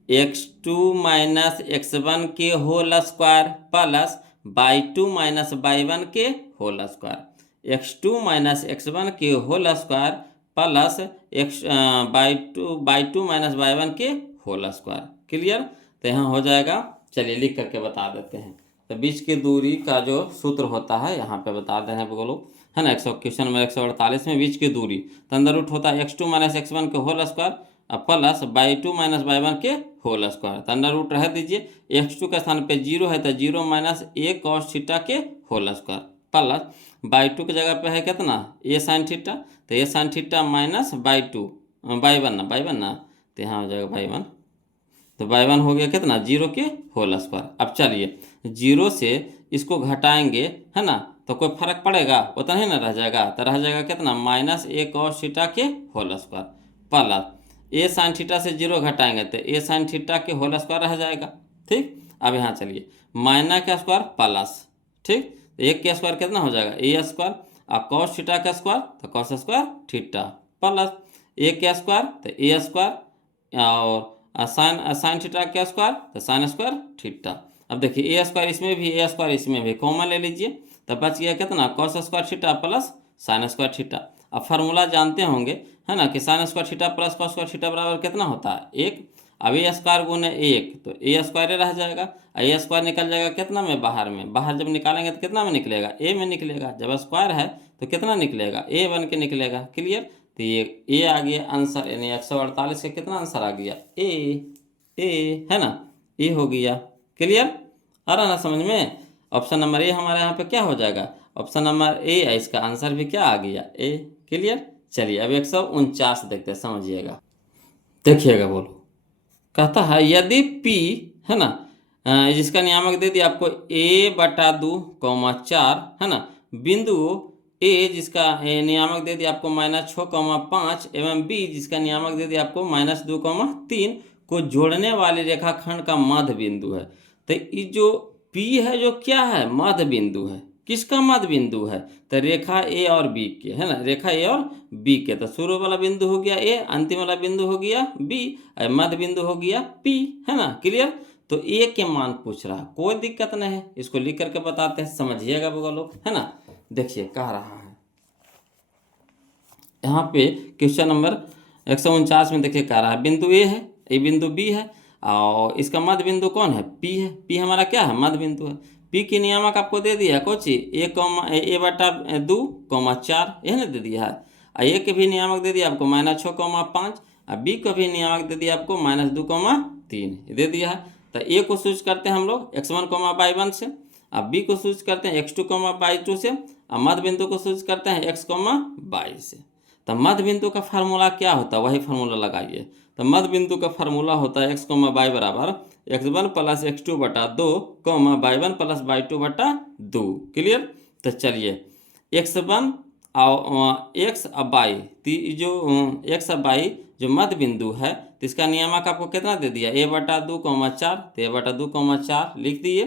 - x1) के whole square plus y2 - y1 के होल स्क्वायर, x2 - x1 के whole square plus y2 - y1 के होल स्क्वायर। क्लियर? तो यहाँ हो जाएगा, चलिए लिख करके बता देते हैं। तो बीच की दूरी का जो सूत्र होता है यहाँ पे बता रहे हैं वो लोग, है ना। क्वेश्चन नंबर 148 में बीच की दूरी तो अंदर रूट होता है x2 - x1 के whole square plus y2 - y1 के होल स्क्वायर। तो अंदर रूट रह दीजिए, x2 के स्थान पे 0 है तो 0 - a cos थीटा के होल स्क्वायर प्लस y2 की जगह पे है कितना? a sin थीटा, तो a sin theta minus y2 y1 ना, तो यहाँ हो जाएगा y1। तो y1 हो गया कितना? 0 के होल स्क्वायर। अब चलिए 0 से इसको घटाएंगे, है ना, तो कोई फर्क पड़ेगा? उतना ही ना रह जाएगा। तो रह जाएगा कितना? -a cos थीटा के whole square plus a sin theta से 0 घटाएंगे तो a sin थीटा के होल स्क्वायर रह जाएगा। ठीक, अब यहाँ चलिए माइनस का स्क्वायर प्लस, ठीक, तो 1 का स्क्वायर कितना हो जाएगा? a स्क्वायर और cos थीटा का स्क्वायर तो cos स्क्वायर थीटा प्लस 1 का स्क्वायर तो a स्क्वायर और साइन थीटा का स्क्वायर तो साइन स्क्वायर थीटा। अब देखिए a स्क्वायर इसमें भी, a स्क्वायर इसमें भी, कॉमन ले लीजिए तो बच गया कितना? cos square theta plus sign square theta. अब फार्मूला जानते होंगे, है ना, कि sign square theta plus cos square theta बराबर कितना होता है? 1। अब a स्क्वायर गुने 1 तो a स्क्वायर रह जाएगा, a स्क्वायर निकल जाएगा कितना में? बाहर में। बाहर जब निकालेंगे तो कितना में निकलेगा? a में निकलेगा। जब स्क्वायर है तो कितना निकलेगा? a बन के निकलेगा। क्लियर? तो ये ए आ गया आंसर, यानी 148 का कितना आंसर आ गया? ए, है ना, ए हो गया। क्लियर? आ रहा ना समझ में? ऑप्शन नंबर ए हमारे यहाँ पे क्या हो जाएगा? ऑप्शन नंबर ए है, इसका आंसर भी क्या आ गया? ए। क्लियर? चलिए अब 149 देखते हैं, समझिएगा, देखिएगा बोलो। कहता है यदि P, है ना, जिसका नियामक दे दिया आपको a/2, 4, है ना, बिंदु A जिसका नियामक दे दिया आपको -6,5 एवं B जिसका नियामक दे दिया आपको -2,3 को जोड़ने वाले रेखाखंड का मध्य बिंदु है। तो ये जो P है जो क्या है? मध्य बिंदु है। किसका मध्य बिंदु है? तो रेखा A और B के, है ना, रेखा A और B के। तो शुरू वाला बिंदु हो गया A, अंतिम वाला बिंदु हो गया B, और मध्य बिंदु हो गया P, है ना। क्लियर? तो A के मान पूछ रहा है, कोई दिक्कत नहीं है, इसको लिख करके बताते हैं, समझिएगा वो लोग, है ना। देखिए कह रहा है यहाँ पे क्वेश्चन नंबर 149 में, देखिए कह रहा है बिंदु A है, ये बिंदु B है और इसका मध्य बिंदु कौन है? P है। P हमारा क्या है? मध्य बिंदु है। P की नियामक आपको दे दिया है कोची a/2, 4, यह ना दे दिया है। और A के भी नियामक दे दिया आपको -6,5 और B को भी नियामक दे दिया आपको -2,3 दे दिया है। तो A को सूच करते हैं हम लोग x1, y1 से, अब B को सूच करते हैं x2, y2 से, और मध्य बिंदु को सूच करते हैं x, y से। तो मध्य बिंदु का फार्मूला क्या होता है? वही फार्मूला लगाइए। तो मध्य बिंदु का फार्मूला होता है x, y बराबर x1 + x2/2, y1 + y2/2। Clear? तो चलिए x1 और एक्स अब वाई, जो एक्स अब वाई जो मध्य बिंदु है, तो इसका नियामक आपको कितना दे दिया, a/2, 4, तो a/2, 4 लिख दिए।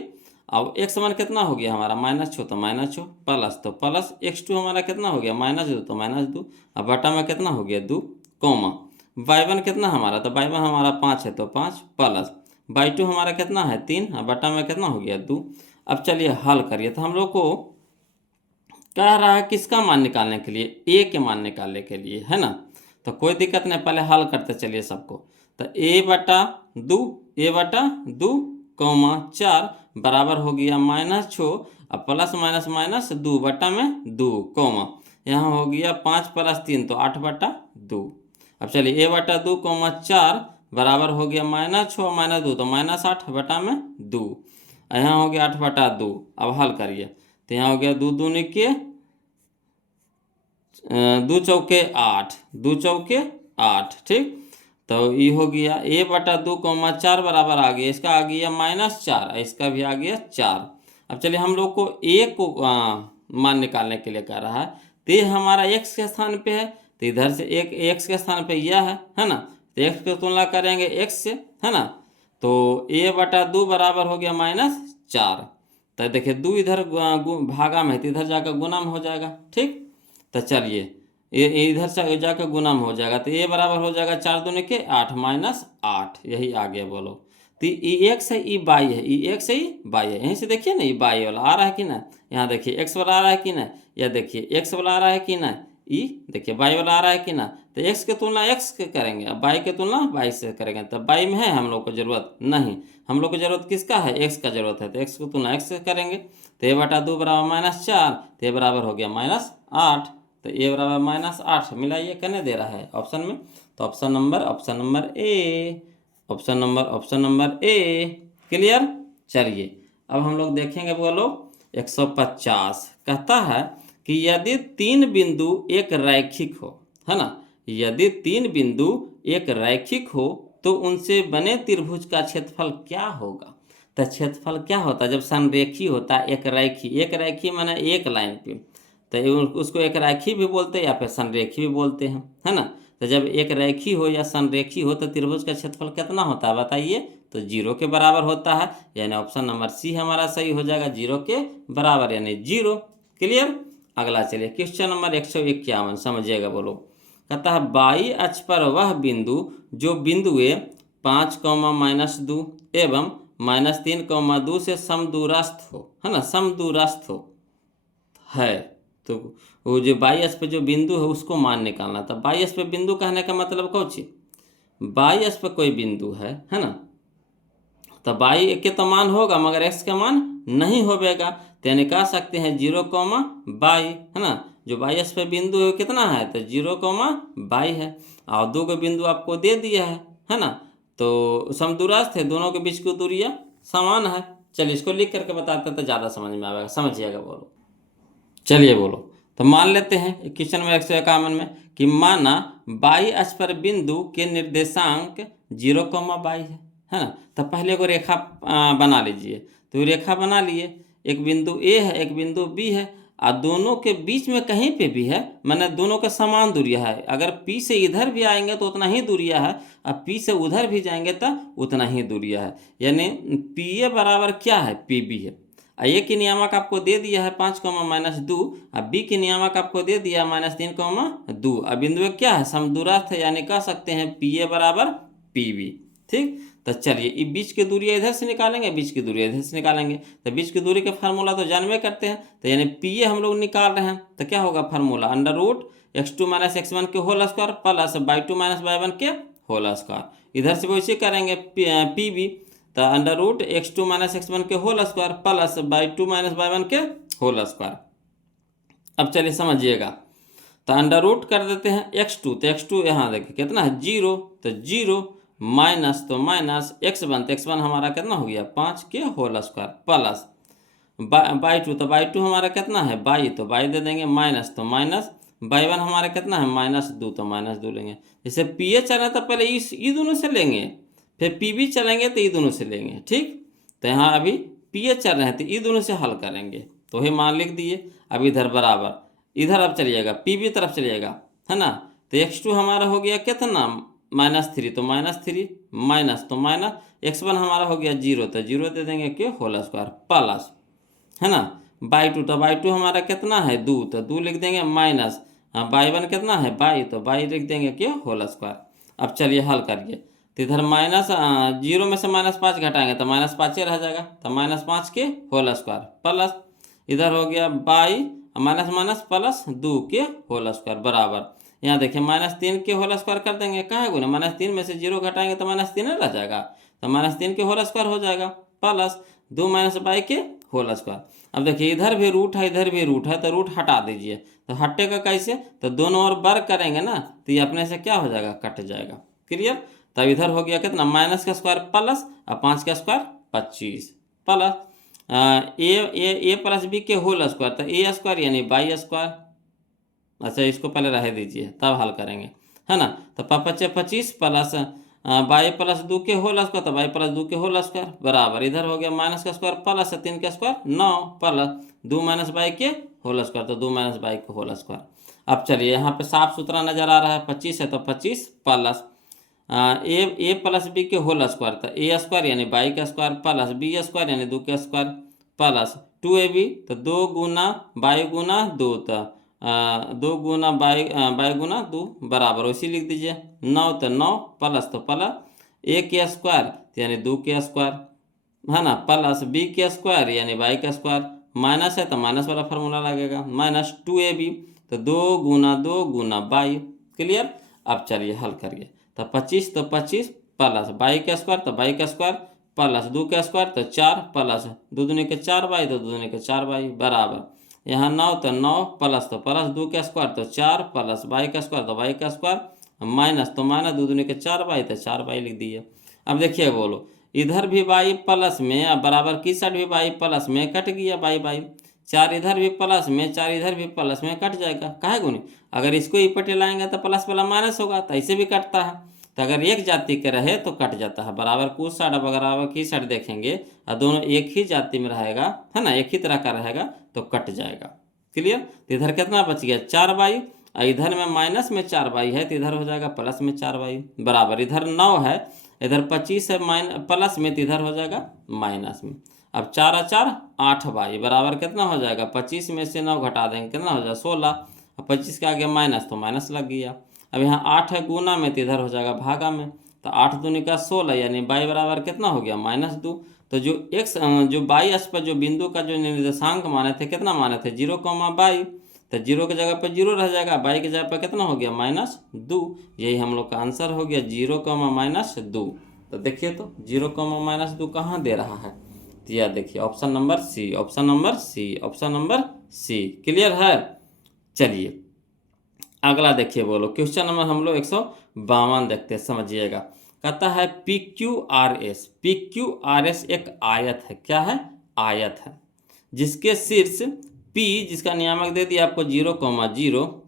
अब x मान कितना हो गया हमारा -6, तो -6 प्लस, तो प्लस x2 हमारा कितना हो गया -2, तो -2, अब बटा में कितना हो गया 2, कॉमा y1 कितना हमारा, तो y1 हमारा 5 है, तो 5 प्लस y2 हमारा कितना है 3, अब बटा में कितना हो गया 2। अब चलिए हल करिए, तो हम लोग को कह रहा है किसका मान निकालने के लिए, ए के मान निकालने के लिए, है ना। तो कोई दिक्कत नहीं, पहले हल करते चलिए सबको। तो a/2, a/2, 4 बराबर हो गया -6, अब प्लस माइनस माइनस 2 बटा में 2, कॉमा यहाँ हो गया 5 + 3, तो 8/2। अब चलिए a/2, 4 बराबर हो गया -6 -2, तो -8 बटा में 2, यहाँ हो गया 8/2। अब हल करिए, तो यहाँ हो गया 2 दूनी के 2 चौके 8, 2 चौके 8, ठीक। तो ये हो गया a/2, 4 बराबर आ गया, इसका आ गया -4, इसका भी आ गया 4। अब चलिए हम लोग को a को मान निकालने के लिए कह रहा है, तो ये हमारा x के स्थान पे है, तो इधर से एक x के स्थान पे यह है ना, तो x की तुलना करेंगे x से, है ना। तो a/2 बराबर हो गया -4, तो देखिए 2 इधर भागा में है, तो इधर जाकर गुना में हो जाएगा, ठीक। तो चलिए ये इधर से जाकर गुना में हो जाएगा, तो ये बराबर हो जाएगा 4 दूनी के 8 -8, यही आ गया बोलो। तो ये x है, ये y है, ये x है, ये y है, यहीं से देखिए ना ये y वाला आ रहा है कि ना, यहाँ देखिए x वाला आ रहा है कि ना, या देखिए x वाला आ रहा है कि ना, ये देखिए y वाला आ रहा है कि ना। तो x की तुलना x के करेंगे, अब y की तुलना y से करेंगे, तो y में है हम लोग को जरूरत नहीं, हम लोग को जरूरत किसका है, x का जरूरत है, तो x की तुलना x से करेंगे। तो a/2 बराबर -4, तो ये बराबर हो गया -8, तो a बराबर -8 मिलाइए, कहने दे रहा है ऑप्शन में, तो option number A, option number A clear. चलिए अब हम लोग देखेंगे, बोलो 150 कहता है कि यदि 3 बिंदु एक रैखिक हो, है ना, यदि 3 बिंदु एक रैखिक हो तो उनसे बने त्रिभुज का क्षेत्रफल क्या होगा। तो क्षेत्रफल क्या होता है जब संरेखी होता है, एक रैखी माने एक लाइन पे, तो उसको एक रेखी भी बोलते हैं या फिर संरेखी भी बोलते हैं, है ना। तो जब एक रेखी हो या संरेखी हो तो त्रिभुज का क्षेत्रफल कितना होता है बताइए, तो 0 के बराबर होता है, यानी ऑप्शन नंबर सी हमारा सही हो जाएगा, 0 के बराबर यानी 0, क्लियर। अगला चलिए क्वेश्चन नंबर 151 समझिएगा, बोलो कहता है बाई अक्ष पर वह बिंदु जो बिंदुए 5, -2 एवं -3, 2 से समदूरस्थ हो, है ना, समदूरस्थ हो है, तो वो जो बाई अक्ष पे जो बिंदु है उसको मान निकालना था। बाई अक्ष पे बिंदु कहने का मतलब कौन सी, बाई अक्ष पे कोई बिंदु है ना, तो बाई के तो मान होगा मगर एक्स का मान नहीं होगा, तो यानी कह सकते हैं 0, बाई, है ना। जो बाई अक्ष पे बिंदु है कितना है, तो 0, बाई है, और 2 को बिंदु आपको दे दिया है ना, तो समदूरस्थ है, दोनों के बीच की दूरियां समान है। चलिए इसको लिख करके बताते तो ज़्यादा समझ में आएगा, समझिएगा, बोलो चलिए बोलो। तो मान लेते हैं क्वेश्चन में 151 में कि माना बाई अक्ष पर बिंदु के निर्देशांक 0, बाई है ना। तो पहले को रेखा बना लीजिए, तो रेखा बना लिए, एक बिंदु ए है एक बिंदु बी है, और दोनों के बीच में कहीं पे भी है, माने दोनों के समान दूरिया है, अगर पी से इधर भी आएंगे तो उतना ही दूरिया है, और पी से उधर भी जाएंगे तो उतना ही दूरिया है, यानी पी ए बराबर क्या है, पी बी है। ए की नियामक आपको दे दिया है 5, -2, और बी की नियामक आपको दे दिया -3, 2, अब बिंदु क्या है, समदूरस्थ है, यानी कह सकते हैं पी ए बराबर पी बी, ठीक। तो चलिए ये बीच की दूरी इधर से निकालेंगे, बीच की दूरी इधर से निकालेंगे, तो बीच की दूरी का फार्मूला तो जानवे करते हैं, तो यानी पी ए हम लोग निकाल रहे हैं, तो क्या होगा फार्मूला, √(x2 - x1) के whole square plus (y2 - y1) के होल स्क्वायर, इधर से वैसे करेंगे पी बी, तो √(x2 - x1) के whole square plus (y2 - y1) के होल स्क्वायर। अब चलिए समझिएगा, तो अंडर रूट कर देते हैं x2, तो x2 यहाँ देखिए कितना है 0, तो 0 माइनस, तो माइनस x1, तो x1 हमारा कितना हो गया 5 के होल स्क्वायर प्लस (y2), तो y2 हमारा कितना है बाई, तो बाई दे देंगे, माइनस, तो माइनस (y1) हमारा कितना है -2, तो -2 लेंगे। जैसे पी ए चलना तो पहले ई दोनों से लेंगे, फिर पी बी चलेंगे तो ई दोनों से लेंगे, ठीक। तो यहाँ अभी पी ए चल रहे हैं तो ई दोनों से हल करेंगे, तो वही मान लिख दिए। अब इधर बराबर इधर अब चलिएगा पी बी तरफ चलिएगा, है ना। तो x2 हमारा हो गया कितना, -3, तो -3 माइनस तो माइनस, x1 हमारा हो गया 0, तो 0 दे देंगे क्यों होल स्क्वायर प्लस, है ना। बाई 2, तो बाई 2 हमारा कितना है 2, तो 2 लिख देंगे माइनस, बाई 1 कितना है बाई, तो बाई लिख देंगे क्यों होल स्क्वायर। अब चलिए हल करिए, तो इधर माइनस 0 में से -5 घटाएंगे तो -5 रह जाएगा, तो -5 के होल स्क्वायर प्लस, इधर हो गया बाई माइनस माइनस प्लस 2 के होल स्क्वायर बराबर, यहाँ देखिए -3 के होल स्क्वायर कर देंगे, कहाँ है गुना, -3 में से 0 घटाएंगे तो -3 रह जाएगा, तो -3 के होल स्क्वायर हो जाएगा प्लस 2 - बाई के होल स्क्वायर। अब देखिए इधर भी रूट है इधर भी रूट है, तो रूट हटा दीजिए, तो हटेगा कैसे, तो दोनों ओर वर्ग करेंगे ना, तो ये अपने से क्या हो जाएगा कट जाएगा, क्लियर। तब इधर हो गया कितना माइनस का स्क्वायर प्लस, और 5 का स्क्वायर 25 प्लस ए प्लस बी के होल स्क्वायर, तो ए स्क्वायर यानी बाई स्क्वायर, अच्छा इसको पहले रह दीजिए तब हल करेंगे, है ना। तो 25 प्लस बाई प्लस 2 के होल स्क्वायर, तो बाई प्लस 2 के होल स्क्वायर बराबर, इधर हो गया माइनस का स्क्वायर प्लस 3 का स्क्वायर 9 प्लस 2 - बाई के होल स्क्वायर, तो 2 - बाई के होल स्क्वायर। अब चलिए यहाँ पे साफ सुथरा नजर आ रहा है, 25 है तो 25 प्लस ए प्लस बी के होल स्क्वायर, तो ए स्क्वायर यानी बाई का स्क्वायर प्लस बी स्क्वायर यानी 2 का स्क्वायर प्लस 2ab, तो 2 गुना बाई गुना 2, तो 2 गुना बाई गुना 2 बराबर वैसे लिख दीजिए, 9 तो 9 प्लस तो प्लस ए के स्क्वायर यानी 2 के स्क्वायर, है ना, प्लस बी के स्क्वायर यानी बाई का स्क्वायर, माइनस है तो माइनस वाला फार्मूला लगेगा, -2ab, तो 2 गुना बाई, क्लियर। अब चलिए हल करिए, तो 25 तो 25 प्लस बाई का स्क्वायर, तो बाई का स्क्वायर प्लस 2 का स्क्वायर, तो 4 प्लस 2 दूनी के 4 बाई, तो 2 दूनी के 4 बाई बराबर, यहाँ 9 तो 9 प्लस तो प्लस 2 का स्क्वायर, तो 4 प्लस बाई का स्क्वायर, तो बाई का स्क्वायर माइनस तो माइनस 2 दूनी के 4 बाई, तो 4 बाई लिख दिए। अब देखिए बोलो इधर भी बाई प्लस में, अब बराबर की साइड भी बाई प्लस में कट गया बाई बाई, 4 इधर भी प्लस में 4 इधर भी प्लस में कट जाएगा, काहे गुनी, अगर इसको ही पटे लाएंगे तो प्लस वाला माइनस होगा, तो ऐसे भी कटता है, तो अगर एक जाति के रहे तो कट जाता है बराबर कुछ साइड, अब बराबर की साइड देखेंगे और दोनों एक ही जाति में रहेगा, है ना, एक ही तरह का रहेगा तो कट जाएगा, क्लियर। तो इधर कितना बच गया 4 बाई, और इधर में माइनस में 4 बाई है, तो इधर हो जाएगा प्लस में 4 बाई बराबर, इधर 9 है इधर 25 है प्लस में, तो इधर हो जाएगा माइनस में। अब 4 और 4 8 बाई बराबर कितना हो जाएगा, 25 में से 9 घटा देंगे कितना हो जाएगा 16, और 25 के आगे माइनस तो माइनस लग गया। अब यहाँ 8 है गुना में, तो इधर हो जाएगा भागा में, तो 8 दूनी का 16 यानी बाई बराबर कितना हो गया -2, तो जो x जो बाई अक्ष पर जो बिंदु का जो निर्देशांक माने थे कितना माने थे 0, बाई, तो 0 की जगह पर 0 रह जाएगा, बाई की जगह पर कितना हो गया -2, यही हम लोग का आंसर हो गया 0, -2। तो देखिए तो 0, -2 कहाँ दे रहा है, तो यह देखिए option number C, option number C, option number C, clear है। चलिए अगला देखिए बोलो क्वेश्चन नंबर हम लोग 152 देखते हैं, समझिएगा। कहता है PQRS, PQRS एक आयत है, क्या है आयत है, जिसके शीर्ष P जिसका नियामक दे दिया आपको 0, 0,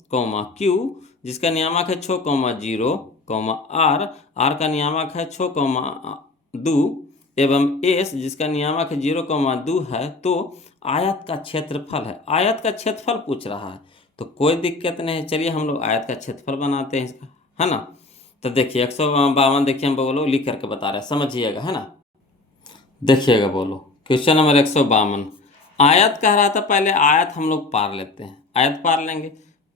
Q जिसका नियामक है 6, 0, R, R का नियामक है 6, 2 एवं S जिसका नियामक है 0, 2 है, तो आयत का क्षेत्रफल है, आयत का क्षेत्रफल पूछ रहा है, तो कोई दिक्कत नहीं है, चलिए हम लोग आयत का क्षेत्रफल बनाते हैं इसका, है ना। तो देखिए 152 देखिए हम बोलो लिख करके बता रहे हैं, समझिएगा, है ना। देखिएगा बोलो क्वेश्चन नंबर 152, आयत कह रहा था, पहले आयत हम लोग पार लेते हैं, आयत पार लेंगे,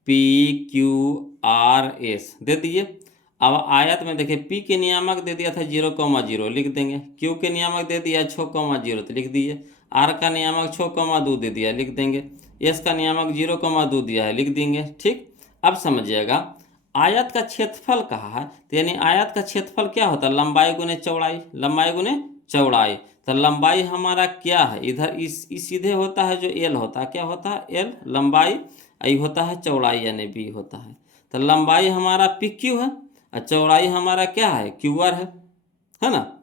PQRS दे दिए। अब आयत में देखिए P के नियामक दे दिया था 0, 0 लिख देंगे, Q के नियामक दे दिया 6, 0 तो लिख दिए, R का नियामक 6, 2 दे दिया लिख देंगे, S का नियामक 0, 2 दिया है लिख देंगे, ठीक। अब समझिएगा आयत का क्षेत्रफल कहा है, तो यानी आयत का क्षेत्रफल क्या होता है, लंबाई गुने चौड़ाई, लंबाई गुने चौड़ाई, तो लंबाई हमारा क्या है, इधर इस सीधे होता है जो L होता है, क्या होता है L लंबाई, I होता है चौड़ाई यानी B होता है, तो लंबाई हमारा PQ है और चौड़ाई हमारा क्या है QR है ना,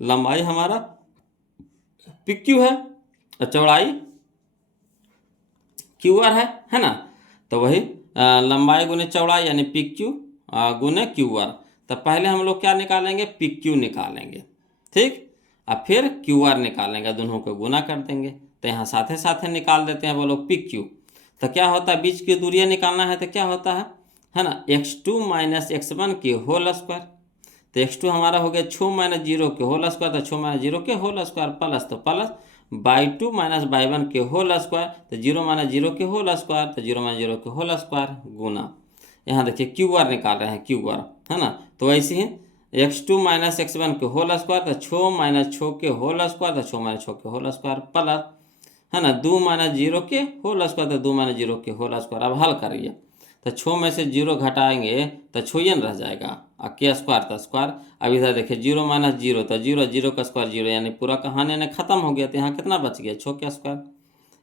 लंबाई हमारा PQ है और चौड़ाई QR है ना, तो वही लंबाई गुने चौड़ाई यानी PQ गुने QR, तो पहले हम लोग क्या निकालेंगे PQ निकालेंगे, ठीक, और फिर QR निकालेंगे, दोनों को गुना कर देंगे, तो यहाँ साथे साथे निकाल देते हैं बोलो PQ, तो क्या होता है, बीच की दूरियां निकालना है तो क्या होता है ना, x2 माइनस x1 के होल स्क्वायर। तो x2 हमारा हो गया 6 माइनस 0 के होल स्क्वायर, तो 6 माइनस 0 के होल स्क्वायर प्लस, तो प्लस बाई 2 माइनस बाई 1 के होल स्क्वायर, तो 0 माइनस 0 के होल स्क्वायर, तो 0 माइनस 0 के होल स्क्वायर गुना, यहाँ देखिए क्यू आर निकाल रहे हैं, क्यू आर है ना। तो ऐसे ही x2 माइनस x1 के होल स्क्वायर, तो 6 माइनस 6 के होल स्क्वायर, तो 6 माइनस 6 के होल स्क्वायर प्लस है ना 2 माइनस 0 के होल स्क्वायर, तो 2 माइनस 0 के होल स्क्वायर। अब हल करिए, तो 6 में से 0 घटाएंगे तो 6 ही रह जाएगा, और के स्क्वायर तो स्क्वायर। अब इधर देखिए 0 माइनस 0, तो 0, 0 का स्क्वायर 0, यानी पूरा कहानी ने खत्म हो गया। तो यहाँ कितना बच गया, 6 के स्क्वायर।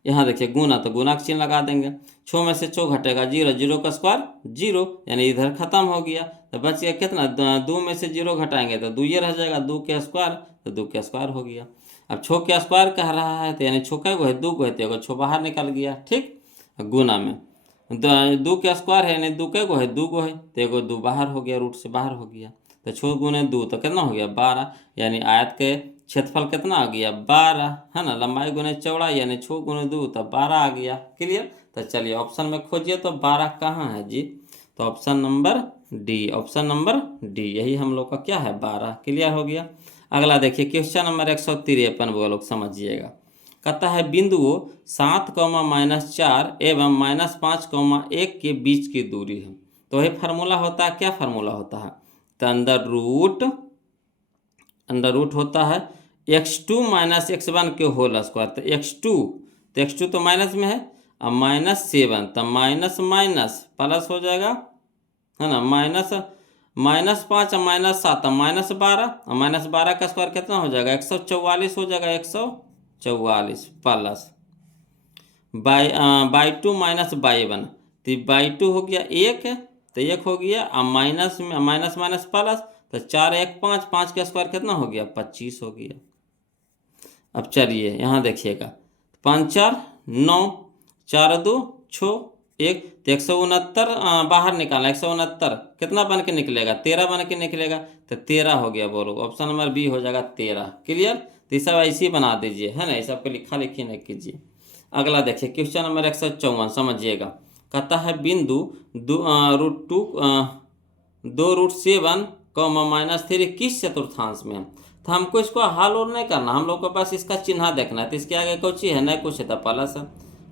यहाँ देखिए गुना, तो गुना का चिन्ह लगा देंगे, 6 में से 6 घटेगा 0, 0 का स्क्वायर 0, यानी इधर खत्म हो गया। तो बच गया कितना, 2 में से 0 घटाएंगे तो 2 ये रह जाएगा, 2 के स्क्वायर, तो 2 के स्क्वायर हो गया। अब 6 के स्क्वायर कह रहा है, तो यानी 6 का है 2 को है, तो 6 बाहर निकल गया, ठीक। गुना में 2 के स्क्वायर है, यानी 2 को है, 2 को है, तो 2 बाहर हो गया, रूट से बाहर हो गया। तो 6 गुने 2 तो कितना हो गया 12, यानी आयत के क्षेत्रफल कितना आ गया 12 है ना। लंबाई गुने चौड़ाई, यानी 6 गुने 2 तो 12 आ गया। क्लियर। तो चलिए ऑप्शन में खोजिए, तो 12 कहाँ है जी, तो option number D, option number D, यही हम लोग का क्या है 12। क्लियर हो गया। अगला देखिए क्वेश्चन नंबर 153 वो लोग समझिएगा। कहता है बिंदुओं 7, -4 एवं -5, 1 के बीच की दूरी है। तो वही फार्मूला होता है, क्या फार्मूला होता है, तो अंडर रूट होता है x2 माइनस x1 के होल स्क्वायर। तो x2 तो माइनस में है, अब -7, तो माइनस माइनस प्लस हो जाएगा है ना, -5 और -7 -12, और -12 का स्क्वायर कितना हो जाएगा 144 हो जाएगा, 144 प्लस बाई 2 माइनस बाई 1, तो बाई 2 हो गया 1, तो 1 हो गया, और माइनस में माइनस माइनस प्लस, तो 4 1 5, 5 का स्क्वायर कितना हो गया 25 हो गया। अब चलिए यहाँ देखिएगा, 5 4 9, 4 2 6 1, तो 169 बाहर निकालना, 169 कितना बन के निकलेगा 13 बन के निकलेगा, तो 13 हो गया। बोलो ऑप्शन नंबर बी हो जाएगा 13। क्लियर। तो ये सब ऐसे ही बना दीजिए है ना, ये सब को लिखा लिखी नहीं कीजिए। अगला देखिए क्वेश्चन नंबर 154 समझिएगा। कहता है बिंदु √2 -3 किस चतुर्थांश में है। तो हमको इसको हल और नहीं करना, हम लोग को बस इसका चिन्ह देखना है। तो इसके आगे कुछ है नहीं कुछ है, तो प्लस है,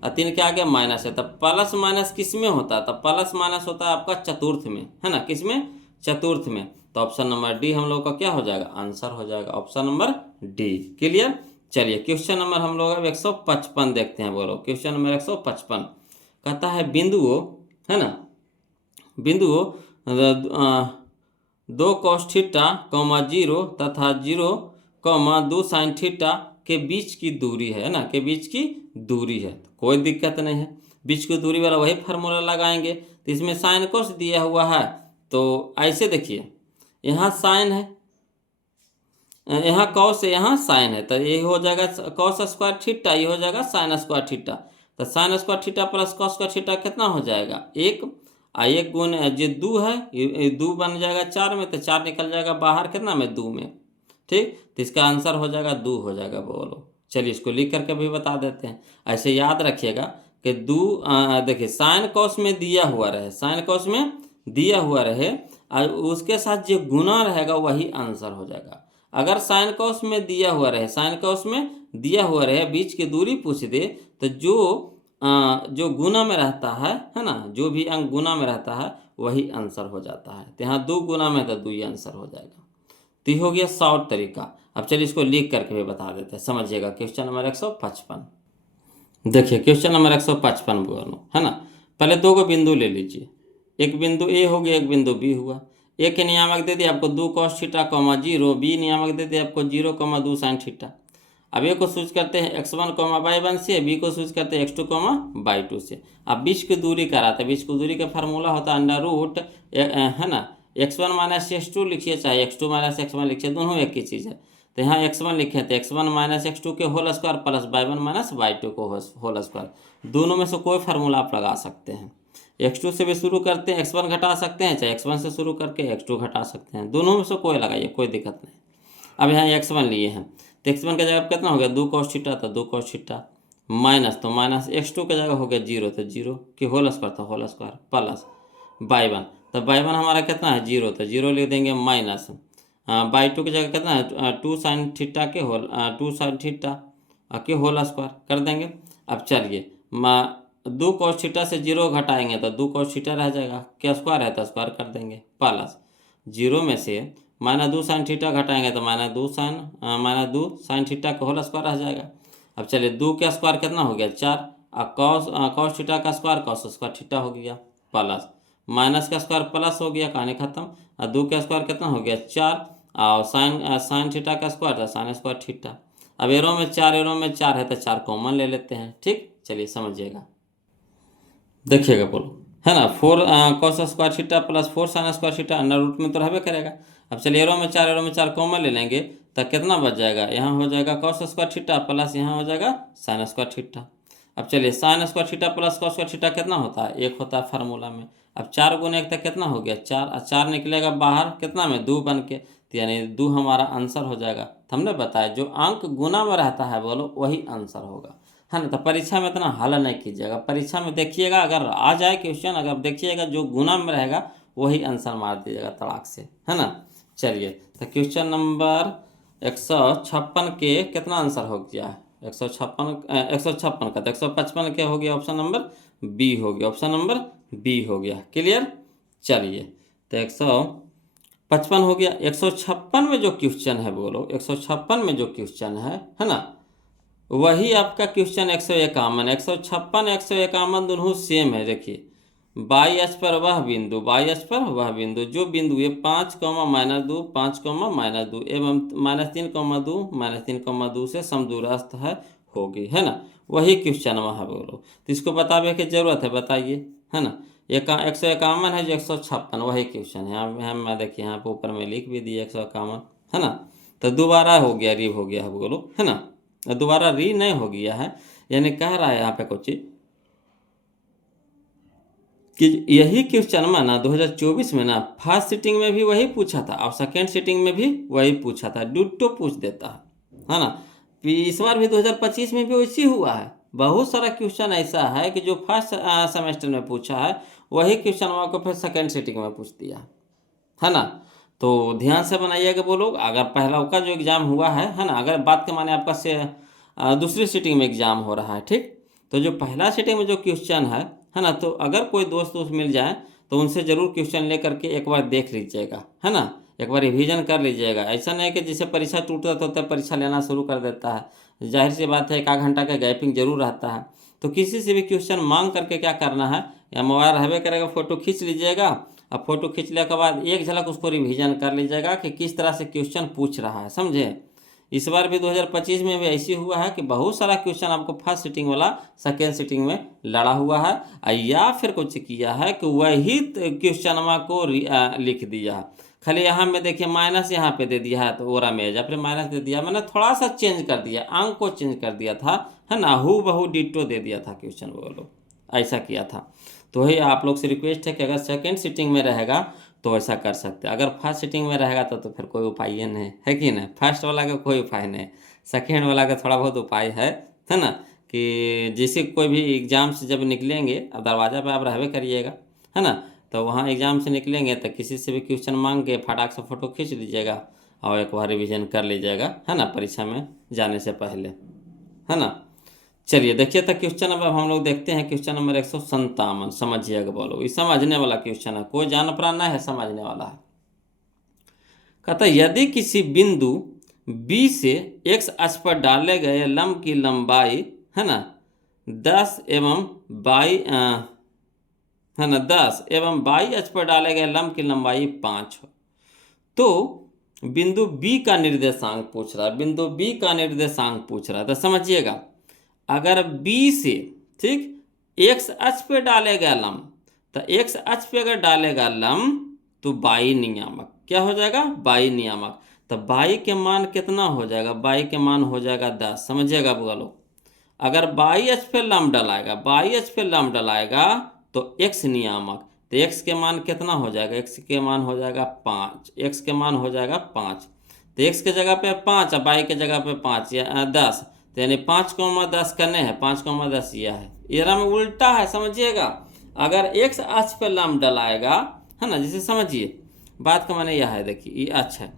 और 3 के आगे माइनस है। तो प्लस माइनस किस में होता है, तो प्लस माइनस होता है आपका चतुर्थ में है ना, किस में, चतुर्थ में। तो ऑप्शन नंबर डी हम लोग का क्या हो जाएगा, आंसर हो जाएगा, ऑप्शन नंबर डी। क्लियर। चलिए क्वेश्चन नंबर हम लोग अब 155 देखते हैं। बोलो क्वेश्चन नंबर 155 कहता है बिंदुओं है ना, बिंदुओं 2 cos थीटा, 0 तथा 0, 2 sin थीटा के बीच की दूरी है ना, के बीच की दूरी है। तो कोई दिक्कत नहीं है, बीच की दूरी वाला वही फार्मूला लगाएंगे। तो इसमें साइन कोस दिया हुआ है, तो ऐसे देखिए यहाँ साइन है, यहाँ कॉस है, यहाँ साइन है, तो ये हो जाएगा कॉस स्क्वायर थीटा, ये हो जाएगा साइन स्क्वायर थीटा। तो sign square theta plus cos square theta कितना हो जाएगा 1, और 1 गुण जो 2 है ये 2 बन जाएगा 4 में, तो 4 निकल जाएगा बाहर कितना में 2 में, ठीक। तो इसका आंसर हो जाएगा 2 हो जाएगा। बोलो चलिए इसको लिख करके भी बता देते हैं। ऐसे याद रखिएगा कि 2 देखिए साइन कॉस में दिया हुआ रहे, साइन कॉस में दिया हुआ रहे, और उसके साथ जो गुना रहेगा वही आंसर हो जाएगा। अगर साइन कॉस में दिया हुआ रहे, साइन कॉस में दिया हुआ रहे, बीच की दूरी पूछ दे, तो जो गुना में रहता है ना, जो भी अंक गुना में रहता है वही आंसर हो जाता है। तो यहाँ 2 गुना में तो 2 ही आंसर हो जाएगा। तो ये हो गया शॉर्ट तरीका। अब चलिए इसको लिख करके भी बता देते हैं, समझिएगा। क्वेश्चन नंबर 155 देखिए, क्वेश्चन नंबर 155 बोलो है ना। पहले 2 को बिंदु ले लीजिए, एक बिंदु ए हो गया, एक बिंदु बी हुआ। ए के नियामक दे दिए आपको 2 cos थीटा, 0, बी नियामक दे दिए आपको 0, 2 sin थीटा। अब ए को सूच करते हैं x1, y1 से, बी को सूच करते हैं x2, y2 से। अब बीच की दूरी कराते हैं, बीच की दूरी का फार्मूला होता है अंडर रूट है ना, x1 माइनस x2 लिखिए, चाहे x2 माइनस x1 लिखिए, दोनों एक ही चीज़ है। तो यहाँ x1 लिखे तो x1 माइनस x2 के whole square plus y1 minus y2 को होल स्क्वायर, दोनों में से कोई फार्मूला आप लगा सकते हैं। x2 से भी शुरू करते हैं, x1 घटा सकते हैं, चाहे x1 से शुरू करके x2 घटा सकते हैं, दोनों में से कोई लगाइए, कोई दिक्कत नहीं। अब यहाँ x1 लिए हैं, तो x1 का जगह कितना हो गया 2 cos थीटा, तो 2 cos थीटा माइनस, तो माइनस x2 की जगह हो गया 0, तो 0 की होल स्क्वायर, तो होल स्क्वायर प्लस y1, तो y1 हमारा कितना है 0, तो 0 लिख देंगे माइनस y2 की जगह कितना है 2 साइन थीटा के होल 2 साइन थीटा के होल स्क्वायर कर देंगे। अब चलिए 2 cos थीटा से 0 घटाएंगे तो 2 cos थीटा रह जाएगा, क्या स्क्वायर है तो स्क्वायर कर देंगे प्लस 0 में से -2 साइन थीटा घटाएंगे तो -2 साइन थीटा का होल स्क्वायर रह जाएगा। अब चलिए 2 का स्क्वायर कितना हो गया 4, और cos थीटा का स्क्वायर cos स्क्वायर थीटा हो गया प्लस माइनस का स्क्वायर प्लस हो गया, कहानी खत्म। और 2 का स्क्वायर कितना हो गया 4, और साइन थीटा का स्क्वायर था साइन स्क्वायर थीटा। अब एरो में 4 है तो 4 कॉमन ले लेते हैं, ठीक। चलिए समझिएगा, देखिएगा बोलो, है ना 4 cos square theta plus 4 sine square theta under root में तो रहबे करेगा। अब चलिए एरो में 4 कॉमन ले लेंगे तो कितना बच जाएगा, यहाँ हो जाएगा cos स्क्वायर थीटा प्लस यहाँ हो जाएगा साइन स्क्वायर थीटा। अब चलिए sign square theta plus cos square theta कितना होता है 1 होता है फार्मूला में। अब 4 गुने 1 तक कितना हो गया 4, और 4 निकलेगा बाहर कितना में 2 बन के, तो यानी 2 हमारा आंसर हो जाएगा। तो हमने बताया जो अंक गुना में रहता है बोलो वही आंसर होगा, है ना। तो परीक्षा में इतना हल नहीं कीजिएगा, परीक्षा में देखिएगा अगर आ जाए क्वेश्चन, अगर देखिएगा जो गुना में रहेगा वही आंसर मार दीजिएगा तड़ाक से, है ना। चलिए तो क्वेश्चन नंबर 156 के कितना आंसर हो गया है 156 का, तो 155 क्या हो गया, ऑप्शन नंबर बी हो गया, ऑप्शन नंबर बी हो गया, क्लियर। चलिए तो 155 हो गया। 156 में जो क्वेश्चन है बोलो, 156 में जो क्वेश्चन है ना, वही आपका क्वेश्चन 151, 156 151 दोनों सेम है। देखिए बाई अक्ष पर वह बिंदु, बाई अक्ष पर वह बिंदु, जो बिंदु ये 5, -2 5, -2 एवं -3, 2 से समदूरस्थ होगी, है ना। वही क्वेश्चन वहाँ बोलो, तो इसको बतावे की जरूरत है, बताइए, है ना। 151 है जो 156 वही क्वेश्चन है, मैं देखिए यहाँ पे ऊपर में लिख भी दिए 151, है ना। तो दोबारा हो गया री हो गया है बोलो, है ना, दोबारा री नहीं हो गया है, यानी कह रहा है यहाँ पे कुछ कि यही क्वेश्चन में ना 2024 में ना फर्स्ट सीटिंग में भी वही पूछा था और सेकेंड सीटिंग में भी वही पूछा था, डिट्टो पूछ देता है ना। इस बार भी 2025 में भी वैसी हुआ है। बहुत सारा क्वेश्चन ऐसा है कि जो फर्स्ट सेमेस्टर में पूछा है वही क्वेश्चन को फिर सेकेंड सीटिंग में पूछ दिया, है ना। तो ध्यान से बनाइएगा बोलो, अगर पहला का जो एग्ज़ाम हुआ है ना, अगर बात के माने आपका से दूसरी सीटिंग में एग्ज़ाम हो रहा है, ठीक। तो जो पहला सीटिंग में जो क्वेश्चन है ना, तो अगर कोई दोस्त मिल जाए तो उनसे ज़रूर क्वेश्चन ले करके एक बार देख लीजिएगा, है ना, एक बार रिवीजन कर लीजिएगा। ऐसा नहीं कि जिसे परीक्षा टूटता तो परीक्षा लेना शुरू कर देता है, जाहिर सी बात है 1 घंटा का गैपिंग जरूर रहता है। तो किसी से भी क्वेश्चन मांग करके क्या करना है, या मोबाइल रहबे करेगा फ़ोटो खींच लीजिएगा, अब फोटो खींचने के बाद एक झलक उसको रिवीजन कर लीजिएगा कि किस तरह से क्वेश्चन पूछ रहा है, समझे। इस बार भी 2025 में भी ऐसी हुआ है कि बहुत सारा क्वेश्चन आपको फर्स्ट सीटिंग वाला सेकेंड सीटिंग में लड़ा हुआ है, या फिर कुछ किया है कि वही क्वेश्चन को लिख दिया है। खाली यहाँ में देखिए माइनस यहाँ पे दे दिया है तो ओरा में या फिर माइनस दे दिया, मैंने थोड़ा सा चेंज कर दिया, अंक को चेंज कर दिया था, है ना, हु बहु डिट्टो दे दिया था क्वेश्चन, वो लोग ऐसा किया था। तो वही आप लोग से रिक्वेस्ट है कि अगर सेकेंड सीटिंग में रहेगा तो ऐसा कर सकते हैं, अगर फर्स्ट सीटिंग में रहेगा तो फिर कोई उपाय ही नहीं है कि नहीं। फर्स्ट वाला का कोई उपाय नहीं, सेकेंड वाला का थोड़ा बहुत उपाय है ना, कि जैसे कोई भी एग्ज़ाम से जब निकलेंगे, अब दरवाज़ा पे आप रहबे करिएगा, है ना, तो वहाँ एग्ज़ाम से निकलेंगे तो किसी से भी क्वेश्चन मांग के फटाक से फ़ोटो खींच लीजिएगा और एक बार रिविज़न कर लीजिएगा, है ना, परीक्षा में जाने से पहले, है ना। चलिए देखिए तो क्वेश्चन नंबर हम लोग देखते हैं, क्वेश्चन नंबर 157, समझिएगा बोलो, ये समझने वाला क्वेश्चन है, कोई जान पराना है, समझने वाला है। कहता यदि किसी बिंदु B से x अक्ष पर डाले गए लंब की लंबाई, है ना, 10 एवं y अक्ष पर डाले गए लंब की लंबाई 5 हो, तो बिंदु B का निर्देशांक पूछ रहा है, बिंदु B का निर्देशांक पूछ रहा है। तो समझिएगा, अगर B से ठीक x अक्ष पे डालेगा लंब, तो x अक्ष पे अगर डालेगा लंब तो बाई नियामक क्या हो जाएगा, बाई नियामक। तो बाई के मान कितना हो जाएगा, बाई के मान हो जाएगा 10, समझिएगा बोलो। अगर बाई अक्ष पे लंब डलाएगा, बाई अक्ष पे लंब डलाएगा तो x नियामक, तो x के मान कितना हो जाएगा, x के मान हो जाएगा 5, x के मान हो जाएगा 5, तो x के जगह पे 5 और बाई के जगह पे 5 या 10, तो यानी 5,10 करने हैं, 5,10 यह है, एरा में उल्टा है, समझिएगा। अगर एक्स अक्ष पे लंब डलाएगा, है ना, जैसे समझिए बात का माने यह है, देखिए ये अच्छा है,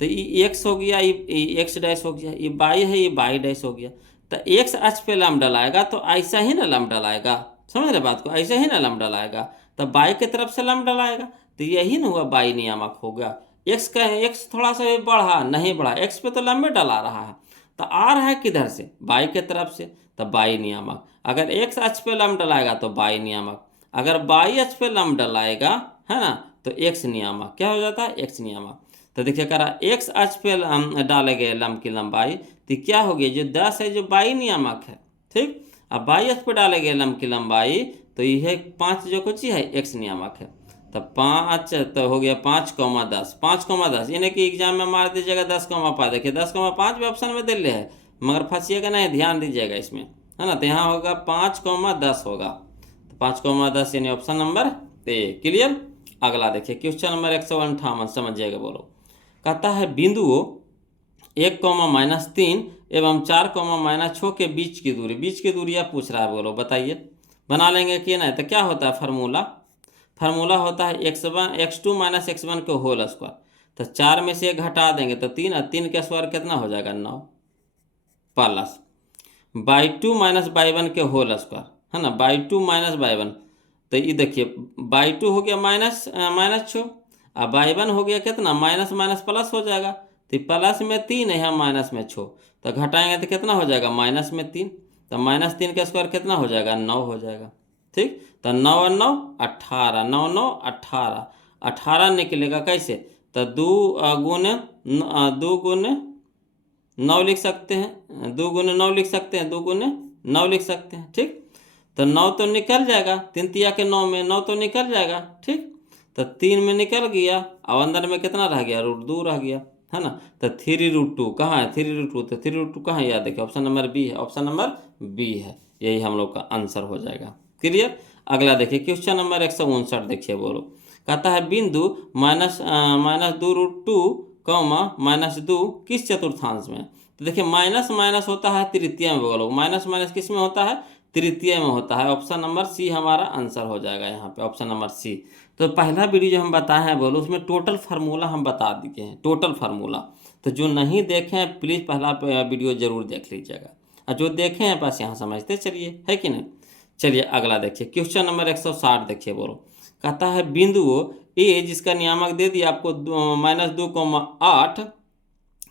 तो ये एक्स हो गया, ये एक्स डैश हो गया, ये बाई है, ये बाई डैश हो गया। तो एक्स अक्ष पे लंब डलाएगा तो ऐसा ही ना लंब डलाएगा, समझ रहे बात को, ऐसा ही ना लंब डलाएगा। तो बाई की तरफ से लंब डलाएगा, तो यही ना हुआ बाई नियामक हो गया। एक्स का एक्स थोड़ा सा भी बढ़ा नहीं बढ़ा, एक्स पे तो लंबे डला रहा है, तो आ रहा है किधर से, बाई के तरफ से, तो बाई नियामक। अगर एक्स अक्ष पे लंब डलाएगा तो बाई नियामक, अगर बाई अक्ष पे लंब डलाएगा, है ना, तो एक्स नियामक क्या हो जाता है, एक्स नियामक। तो देखिए करा एक्स अक्ष पे डाले गए लंब की लंबाई, तो क्या हो गई, जो 10 है जो बाई नियामक है, ठीक। अब बाई अक्ष पे डाले गए लंब की लंबाई, तो यह 5 जो कुछ है एक्स नियामक है। तो 5 तो हो गया 5,10, 5,10 यानी कि एग्जाम में मार दीजिएगा 10,5। देखिए 10,5 भी ऑप्शन में दिले है, मगर फंसिएगा नहीं, ध्यान दीजिएगा इसमें, है ना। तो यहाँ होगा 5,10 होगा, तो 5,10 यानी ऑप्शन नंबर ए। क्लियर। अगला देखिए क्वेश्चन नंबर 158, समझिएगा, बोलो। कहता है बिंदुओं 1,-3 एवं 4,-6 के बीच की दूरी, बीच की दूरी आप पूछ रहा है, बोलो बताइए। बना लेंगे कि नहीं, तो क्या होता है फार्मूला होता है x2 - x1 के होल स्क्वायर। तो 4 में से 1 घटा देंगे तो 3, और 3 का स्क्वायर कितना हो जाएगा 9, प्लस y2 - y1 के होल स्क्वायर, है ना, y2 - y1। तो ये देखिए y2 हो गया -6, अब y1 हो गया कितना, माइनस माइनस प्लस हो जाएगा, तो प्लस में 3 है, यहाँ माइनस में 6, तो घटाएंगे तो कितना हो जाएगा, -3। तो -3 का स्क्वायर कितना हो जाएगा, 9 हो जाएगा, ठीक। तो 9 और 9 18, 9 9 18, 18 निकलेगा कैसे, तो 2 गुने 9 लिख सकते हैं, 2 गुने 9 लिख सकते हैं, 2 गुने 9 लिख सकते हैं, ठीक। तो 9 तो निकल जाएगा, 3 तिया के 9 में 9 तो निकल जाएगा, ठीक। तो 3 में निकल गया, अब अंदर में कितना रह गया, √2 रह गया, है ना। तो 3√2 कहाँ है, 3√2, तो 3√2 कहाँ है, याद देखिए ऑप्शन नंबर बी है, ऑप्शन नंबर बी है, यही हम लोग का आंसर हो जाएगा। क्लियर। अगला देखिए क्वेश्चन नंबर 159, देखिए, बोलो। कहता है बिंदु -2√2, -2 किस चतुर्थांश में। तो देखिए माइनस माइनस होता है तृतीय में, बोलो माइनस माइनस किस में होता है, तृतीय में होता है। ऑप्शन नंबर सी हमारा आंसर हो जाएगा यहाँ पे, ऑप्शन नंबर सी। तो पहला वीडियो जो हम बताए हैं, बोलो उसमें टोटल फार्मूला हम बता दिए हैं, टोटल फार्मूला। तो जो नहीं देखे हैं प्लीज़ पहला वीडियो जरूर देख लीजिएगा, और जो देखे हैं बस यहाँ समझते चलिए, है कि नहीं। चलिए अगला देखिए क्वेश्चन नंबर 160, देखिए, बोलो। कहता है बिंदुओं ए जिसका नियामक दे दिया आपको -2,8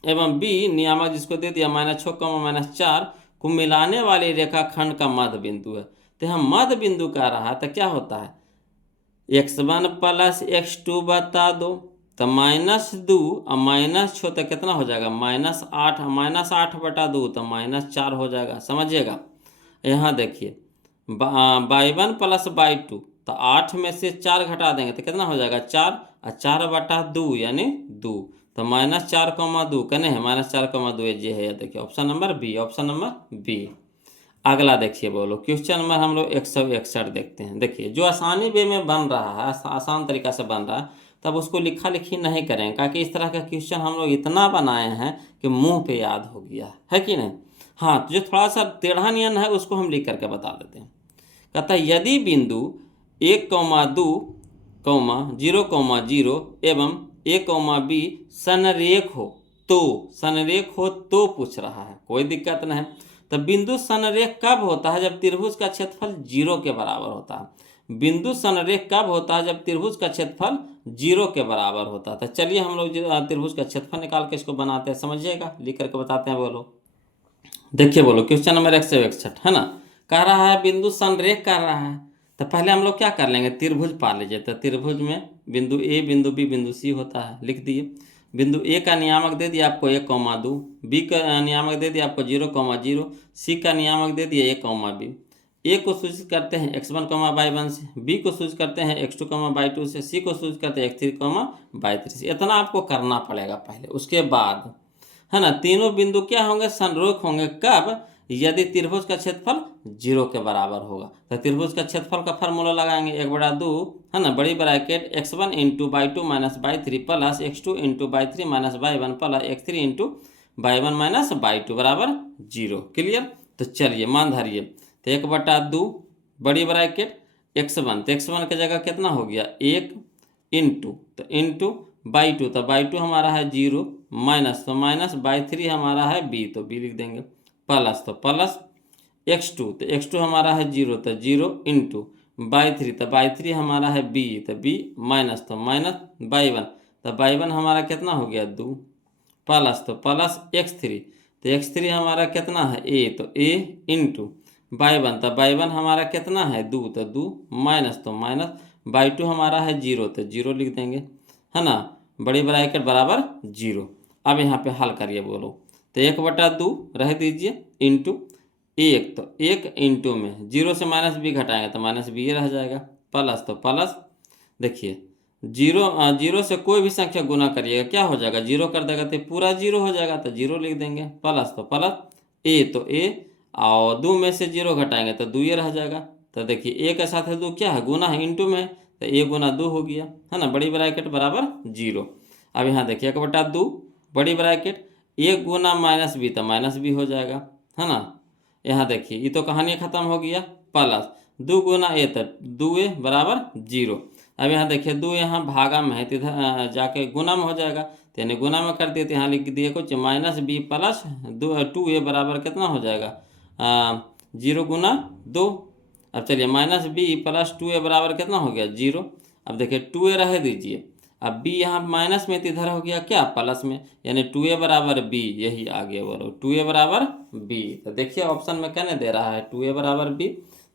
एवं बी नियामक जिसको दे दिया -6, -4 को मिलाने वाली रेखाखंड का मध्य बिंदु है। तो हम मध्य बिंदु कह रहा है, तो क्या होता है, x1 + x2 बता दो, तो -2 और -6 तो कितना हो जाएगा, -8, -8/2 तो -4 हो जाएगा, समझिएगा। यहाँ देखिए y1 + y2, तो 8 में से 4 घटा देंगे तो कितना हो जाएगा 4, और 4/2 यानी 2, तो -4,2 कने है, -4,2 ये है, देखिए option number B, option number B. अगला देखिए, बोलो क्वेश्चन नंबर हम लोग 161 देखते हैं। देखिए जो आसानी वे में बन रहा है, आसान तरीका से बन रहा है, तब उसको लिखा लिखी नहीं करें, क्योंकि इस तरह का क्वेश्चन हम लोग इतना बनाए हैं कि मुंह पे याद हो गया है कि नहीं। हाँ, तो जो थोड़ा सा टेढ़ा नियन है उसको हम लिख करके बता देते हैं। कहता है यदि बिंदु 1,2, 0,0 एवं a,b संरेख हो तो पूछ रहा है, कोई दिक्कत नहीं। तो बिंदु संरेख कब होता है, जब त्रिभुज का क्षेत्रफल 0 के बराबर होता है। बिंदु संरेख कब होता है, जब त्रिभुज का क्षेत्रफल 0 के बराबर होता है। तो चलिए हम लोग त्रिभुज का क्षेत्रफल निकाल के इसको बनाते हैं, समझिएगा, लिख करके बताते हैं, बोलो। देखिए बोलो क्वेश्चन नंबर 161 है ना, कह रहा है बिंदु संरेख कर रहा है। तो पहले हम लोग क्या कर लेंगे, त्रिभुज पा लीजिए। तो त्रिभुज में बिंदु ए, बिंदु बी, बिंदु सी होता है, लिख दिए। बिंदु ए का नियामक दे दिया आपको 1,2, बी का नियामक दे दिया आपको 0,0, सी का नियामक दे दिया a,b। ए को सूचित करते हैं x1, y1 से, बी को सूचित करते हैं x2, y2 से, सी को सूचित करते हैं x3, y3 से। इतना आपको करना पड़ेगा पहले, उसके बाद, है ना, तीनों बिंदु क्या होंगे, संरेख होंगे। कब, यदि त्रिभुज का क्षेत्रफल 0 के बराबर होगा। तो त्रिभुज का क्षेत्रफल का फार्मूला लगाएंगे, 1/2, है ना, बड़ी bracket x1 × y2 - y3 plus x2 × y3 - y1 plus x3 × y1 minus y2 बराबर 0। क्लियर। तो चलिए मान धारिए, तो 1/2 बड़ी ब्रैकेट x1, तो x1 की जगह कितना हो गया 1 इंटू, तो इंटू y2, तो y2 हमारा है 0, माइनस, तो माइनस y3 हमारा है b, तो b लिख देंगे, प्लस, तो प्लस x2, तो x2 हमारा है 0, तो 0 इंटू y3, तो y3 हमारा है b, तो b, माइनस, तो माइनस y1, तो y1 हमारा कितना हो गया 2, प्लस, तो प्लस x3, तो x3 हमारा कितना है a, तो a इंटू y1, तो y1 हमारा कितना है 2, तो 2, माइनस, तो माइनस y2 हमारा है 0, तो 0 लिख देंगे, है ना, बड़ी ब्रैकेट बराबर 0। अब यहाँ पे हल करिए बोलो, तो 1/2 रह दीजिए इंटू 1, तो 1 इंटू में 0 से माइनस b घटाएंगे तो माइनस b रह जाएगा, प्लस, तो प्लस देखिए 0 से कोई भी संख्या गुना करिएगा क्या हो जाएगा, 0 कर देगा तो पूरा 0 हो जाएगा, तो 0 लिख देंगे, प्लस, तो प्लस a, तो a और 2 में से 0 घटाएंगे तो 2 रह जाएगा, तो देखिए a के साथ है 2 क्या है गुना है, इंटू में, तो a गुना 2 हो गया, है ना, बड़ी ब्रैकेट बराबर 0। अब यहाँ देखिए 1/2 बड़ी ब्रैकेट 1 गुना माइनस b, तो माइनस b हो जाएगा, है ना। यहाँ देखिए ये तो कहानी खत्म हो गया, प्लस 2 गुना a, तो 2a बराबर 0। अब यहाँ देखिए 2 यहाँ भागा में है, तो इधर जाके गुना में हो जाएगा, तो यानी गुना में कर दिए, तो यहाँ लिख दिए कुछ माइनस b प्लस 2a बराबर कितना हो जाएगा 0 गुना 2। अब चलिए माइनस b प्लस 2a बराबर कितना हो गया 0। अब देखिए 2a रह दीजिए, अब b यहाँ माइनस में, तो इधर हो गया क्या प्लस में, यानी 2a बराबर b, यही आगे बोलो 2a बराबर b। तो देखिए ऑप्शन में कहने दे रहा है 2a बराबर b,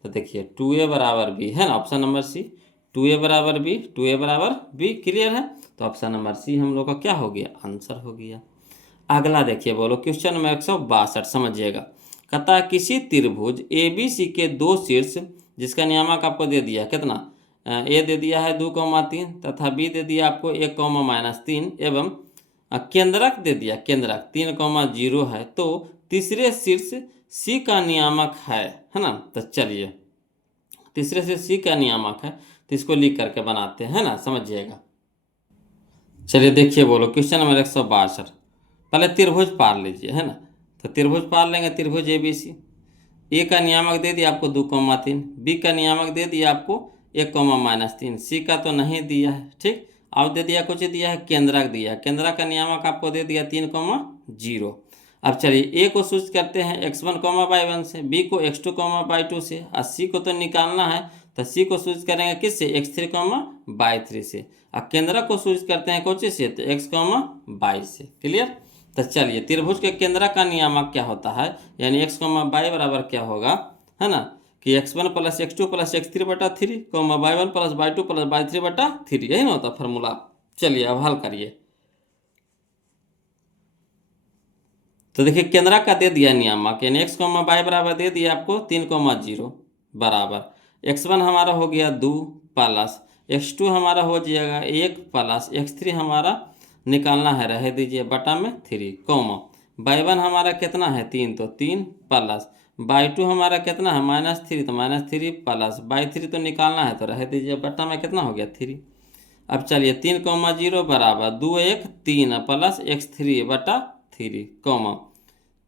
तो देखिए 2a बराबर b है ना, ऑप्शन नंबर सी, 2a बराबर b, 2a बराबर b। क्लियर है, तो ऑप्शन नंबर सी हम लोग का क्या हो गया आंसर हो गया। अगला देखिए बोलो क्वेश्चन नंबर 162, समझिएगा, कहता किसी त्रिभुज ABC के दो शीर्ष जिसका नियामक आपको दे दिया कितना, ए दे दिया है 2,3 तथा बी दे दिया आपको 1,-3 एवं केंद्रक दे दिया, केंद्रक 3,0 है, तो तीसरे शीर्ष सी का नियामक है ना। तो चलिए तीसरे शीर्ष सी का नियामक है, तो इसको लिख करके बनाते हैं ना, समझिएगा। चलिए देखिए बोलो क्वेश्चन नंबर 162, पहले त्रिभुज पार लीजिए, है ना, तो त्रिभुज पार लेंगे, त्रिभुज ABC, ए का नियामक दे दिया आपको 2,3, बी का नियामक दे दिया आपको 1,-3, सी का तो नहीं दिया है, ठीक। अब दे दिया कुछ दिया है, केंद्रक दिया है, केंद्रक का नियामक आपको दे दिया 3,0। अब चलिए ए को सूचित करते हैं x1, y1 से, बी को x2, y2 से, और सी को तो निकालना है, तो सी को सूचित करेंगे किससे x3, y3 से, और केंद्रक को सूचित करते हैं कौन से, तो x, y से। क्लियर। तो चलिए त्रिभुज के केंद्र का नियामक क्या होता है, यानी x, y बराबर क्या होगा, है ना, कि x1 plus x2 plus x3/3, y1 plus y2 plus y3/3, यही ना होता फार्मूला। चलिए अब हल करिए, तो देखिए केंद्र का दे दिया नियामक, यानी x, y बराबर दे दिया आपको 3,0 बराबर x1 हमारा हो गया 2 प्लस x2 हमारा हो जाएगा 1 प्लस x3 हमारा निकालना है रह दीजिए बटा में 3, y1 हमारा कितना है 3, तो 3 प्लस y2 हमारा कितना है -3, तो -3 प्लस y3 तो निकालना है, तो रह दीजिए बटा में कितना हो गया 3। अब चलिए 3,0 बराबर 2 1 3 प्लस x3/3,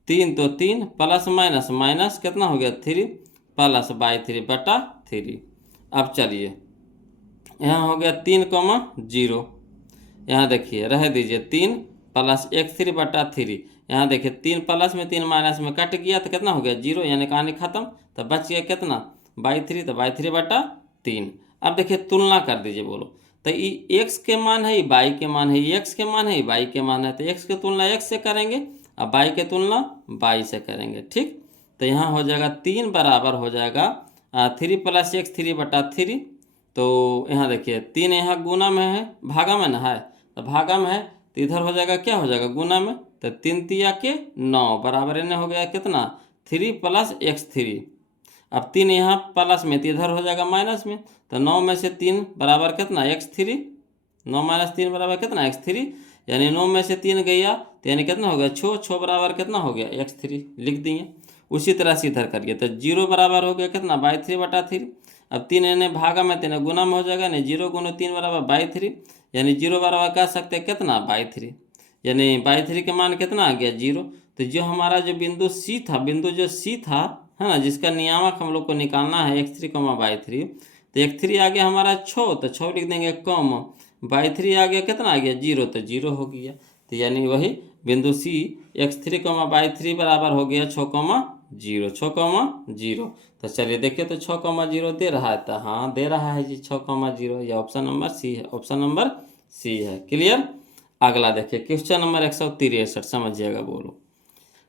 3 तो 3 प्लस माइनस माइनस कितना हो गया 3 प्लस y3/3। अब चलिए यहाँ हो गया 3,0, यहाँ देखिए रह दीजिए 3 प्लस x3/3, यहाँ देखिए 3 प्लस में 3 माइनस में कट गया, तो कितना हो गया 0, यानी कहानी खत्म। तो बच गया कितना y3, तो y3/3। अब देखिए तुलना कर दीजिए बोलो, तो ये x के मान है, ये y के मान है, ये x के मान है, ये y के मान है, तो x की तुलना x से करेंगे और y की तुलना y से करेंगे, ठीक। तो यहाँ हो जाएगा 3 बराबर हो जाएगा 3 प्लस x3/3, तो यहाँ देखिए 3 यहाँ गुना में है, भागा में ना है, तो भागा में है, तो इधर हो जाएगा क्या हो जाएगा गुना में, तो 3 तिया के 9 बराबर इन्हें हो गया कितना 3 प्लस x3। अब 3 यहाँ प्लस में, तो इधर हो जाएगा माइनस में, तो 9 में से 3 बराबर कितना x3, 9 माइनस 3 बराबर कितना x3, यानी 9 में से 3 गया, तो यानी कितना हो गया 6 बराबर कितना हो गया x3 लिख दिए। उसी तरह से इधर करिए, तो 0 बराबर हो गया कितना y3/3। अब 3 यानी भागा में 3 गुना में हो जाएगा, नहीं 0 × 3 बराबर y3, यानी 0 बराबर कह सकते हैं कितना y3, यानी बाई थ्री का मान कितना आ गया 0। तो जो हमारा जो बिंदु सी था, बिंदु जो सी था है ना, जिसका नियामक हम लोग को निकालना है x3 बाई थ्री, तो x3 आ गया हमारा 6, तो 6 लिख देंगे कम, बाई थ्री आ गया कितना आ गया 0, तो 0 हो गया। तो यानी वही बिंदु सी x3 बाई थ्री बराबर हो गया 6,0, 6,0। तो चलिए देखिए, तो 6,0 दे रहा है, तो हाँ दे रहा है जी 6,0। ये ऑप्शन नंबर सी है, ऑप्शन नंबर सी है। क्लियर। अगला देखिए क्वेश्चन नंबर 163, समझिएगा बोलो।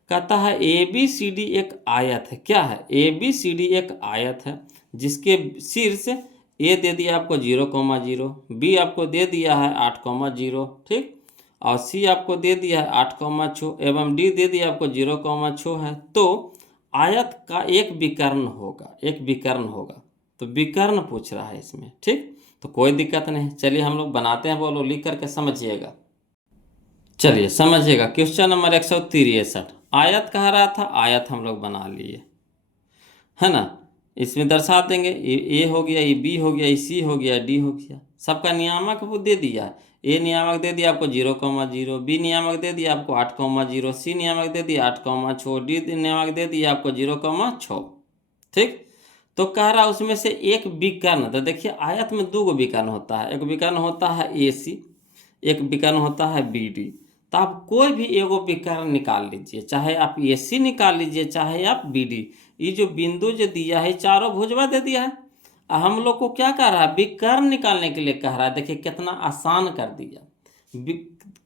कहता है ए बी सी डी एक आयत है। क्या है? ए बी सी डी एक आयत है जिसके शीर्ष ए दे दिया आपको 0,0, बी आपको दे दिया है 8,0, ठीक, और सी आपको दे दिया है 8,6 एवं डी दे दिया आपको 0,6 है। तो आयत का एक विकर्ण होगा, एक विकर्ण होगा। तो विकर्ण पूछ रहा है इसमें, ठीक। तो कोई दिक्कत नहीं, चलिए हम लोग बनाते हैं, बोलो लिख करके समझिएगा। चलिए समझिएगा, क्वेश्चन नंबर 163, आयत कह रहा था, आयत हम लोग बना लिए, है ना। इसमें दर्शा देंगे, ए हो गया, ये बी हो गया, ये सी हो गया, डी हो गया। सबका नियामक वो दे दिया है। ए नियामक दे दिया आपको 0,0, बी नियामक दे दिया आपको 8,0, सी नियामक दे दिया 8,6, डी नियामक दे दिया आपको 0,6, ठीक। तो कह रहा उसमें से एक विकर्ण, तो देखिए आयत में दो विकर्ण होता है, एक विकर्ण होता है ए सी, एक विकर्ण होता है बी डी। तो आप कोई भी एगो विकर्ण निकाल लीजिए, चाहे आप ए सी निकाल लीजिए, चाहे आप बी डी। ये जो बिंदु जो दिया है चारों भुजवा दे दिया है। हम लोग को क्या कह रहा है? विकर्ण निकालने के लिए कह रहा है। देखिए कितना आसान कर दिया,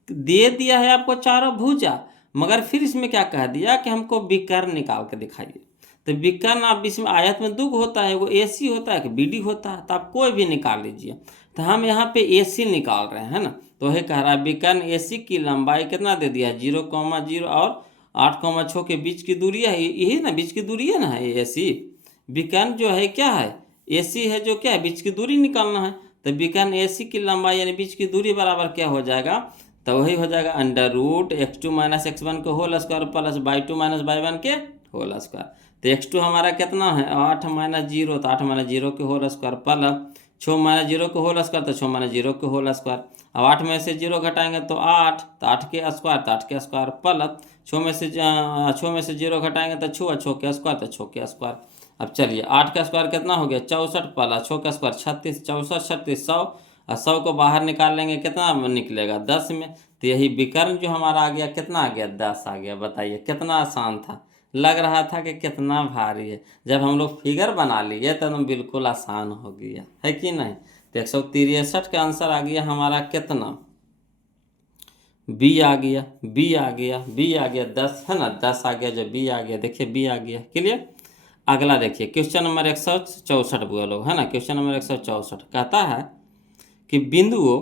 दे दिया है आपको चारों भुजा, मगर फिर इसमें क्या कह दिया कि हमको विकर्ण निकाल के दिखाइए। तो विकर्ण आप इसमें आयत में दो होता है, वो ए सी होता है कि बी डी होता है, तो आप कोई भी निकाल लीजिए। तो हम यहाँ पे ए सी निकाल रहे हैं ना, तो वही कह रहा है विकर्ण ए सी की लंबाई कितना दे दिया है 0,0 और 8,6 के बीच की दूरी है, यही ना बीच की दूरी है ना ए सी। विकर्ण जो है क्या है? ए सी है, जो क्या है बीच की दूरी निकालना है। तो विकर्ण ए सी की लंबाई यानी बीच की दूरी बराबर क्या हो जाएगा? तो वही हो जाएगा √x2 - x1 के whole square plus y2 - y1 के होल स्क्वायर। तो x2 हमारा कितना है 8 - 0, तो 8 - 0 के होल स्क्वायर प्लस 6 - 0 के होल स्क्वायर, तो 6 - 0 के होल स्क्वायर। अब 8 में से 0 घटाएंगे तो 8, तो 8 के स्क्वायर, तो 8 के स्क्वायर प्लस 6 में से 0 घटाएंगे तो 6, 6 के स्क्वायर, तो 6 के स्क्वायर। अब चलिए 8 का स्क्वायर कितना हो गया 64 प्लस 6 का स्क्वायर 36, 64 36 100, और 100 को बाहर निकाल लेंगे कितना निकलेगा 10 में। तो यही विकर्ण जो हमारा आ गया कितना आ गया 10 आ गया। बताइए कितना आसान था, लग रहा था कि कितना भारी है। जब हम लोग फिगर बना लिए तो बिल्कुल आसान हो गया, है कि नहीं। तो 163 का आंसर आ गया हमारा कितना, बी आ गया, बी आ गया, बी आ गया 10, है ना, 10 आ गया, जो बी आ गया देखिए बी आ गया। क्लियर। अगला देखिए क्वेश्चन नंबर 164 बोलो, है ना। क्वेश्चन नंबर 164 कहता है कि बिंदुओं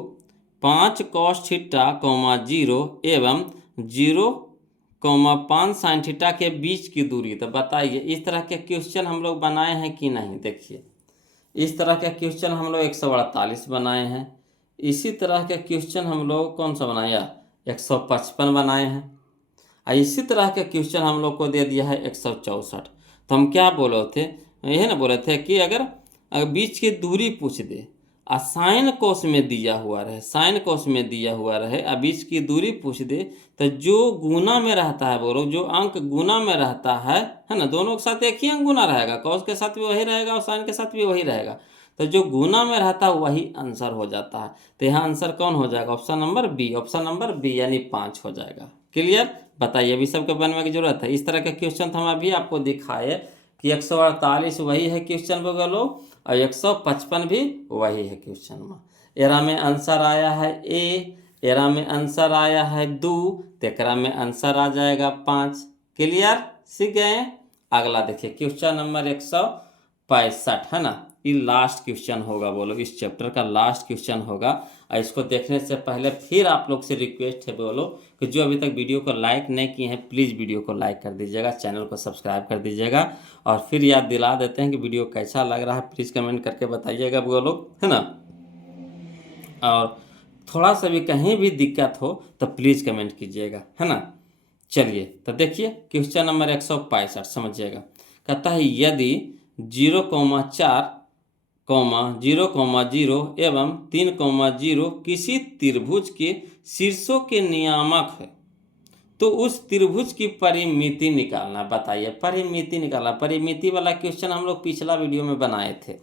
5 cos थीटा, 0 एवं 0,5 sin थीटा के बीच की दूरी। तो बताइए इस तरह के क्वेश्चन हम लोग बनाए हैं कि नहीं। देखिए इस तरह के क्वेश्चन हम लोग 148 बनाए हैं। इसी तरह के क्वेश्चन हम लोग कौन सा बनाया 155 बनाए हैं। और इसी तरह के क्वेश्चन हम लोग को दे दिया है 164। तो हम क्या बोले थे, यही ना बोले थे कि अगर बीच की दूरी पूछ दे और साइन कोस में दिया हुआ रहे, साइन कोस में दिया हुआ रहे और बीच की दूरी पूछ दे, तो जो गुना में रहता है, बोलो जो अंक गुना में रहता है ना, दोनों के साथ एक ही अंक गुना रहेगा, कॉस के साथ भी वही रहेगा और साइन के साथ भी वही रहेगा। तो जो गुना में रहता है वही आंसर हो जाता है। तो यहाँ आंसर कौन हो जाएगा? Option number B, option number B यानी 5 हो जाएगा। क्लियर। बताइए अभी सबको बनने की जरूरत है। इस तरह के क्वेश्चन तो हम अभी आपको दिखाए कि 148 वही है क्वेश्चन बगलो और 155 भी वही है क्वेश्चन में। एरा में आंसर आया है ए, एरा में आंसर आया है 2, तेकरा में आंसर आ जाएगा 5। क्लियर, सीख गए। अगला देखिए क्वेश्चन नंबर 165, है ना। ये लास्ट क्वेश्चन होगा, बोलो इस चैप्टर का लास्ट क्वेश्चन होगा। और इसको देखने से पहले फिर आप लोग से रिक्वेस्ट है बोलो कि जो अभी तक वीडियो को लाइक नहीं किए हैं प्लीज़ वीडियो को लाइक कर दीजिएगा, चैनल को सब्सक्राइब कर दीजिएगा। और फिर याद दिला देते हैं कि वीडियो कैसा लग रहा है प्लीज़ कमेंट करके बताइएगा बोलो, है ना। और थोड़ा सा भी कहीं भी दिक्कत हो तो प्लीज़ कमेंट कीजिएगा, है ना। चलिए तो देखिए क्वेश्चन नंबर 165 समझिएगा। कहता है यदि 0,4 0,0 एवं 3,0 किसी त्रिभुज के शीर्षों के नियामक है तो उस त्रिभुज की परिमिति निकालना। बताइए, परिमिति निकालना। परिमिति वाला क्वेश्चन हम लोग पिछला वीडियो में बनाए थे।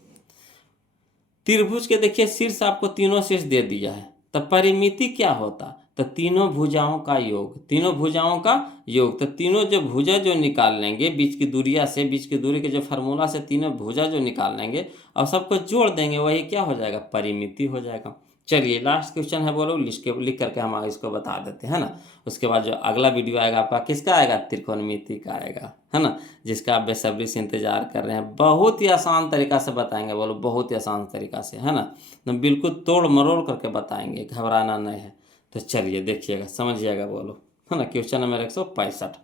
त्रिभुज के देखिए शीर्ष आपको तीनों शीर्ष दे दिया है, तो परिमिति क्या होता? तो तीनों भुजाओं का योग, तीनों भुजाओं का योग। तो तीनों जो भुजा जो निकाल लेंगे बीच की दूरिया से, बीच की दूरी के जो फार्मूला से तीनों भुजा जो निकाल लेंगे और सबको जोड़ देंगे, वही क्या हो जाएगा? परिमिति हो जाएगा। चलिए लास्ट क्वेश्चन है, बोलो लिख करके हम इसको बता देते हैं ना। उसके बाद जो अगला वीडियो आएगा आपका किसका आएगा? त्रिकोणमिति का आएगा, है ना, जिसका आप बेसब्री से इंतजार कर रहे हैं। बहुत ही आसान तरीका से बताएंगे, बोलो बहुत ही आसान तरीका से, है ना, तो बिल्कुल तोड़ मरोड़ करके बताएंगे, घबराना नहीं है। तो चलिए देखिएगा, समझिएगा, बोलो, है ना। Question number 165।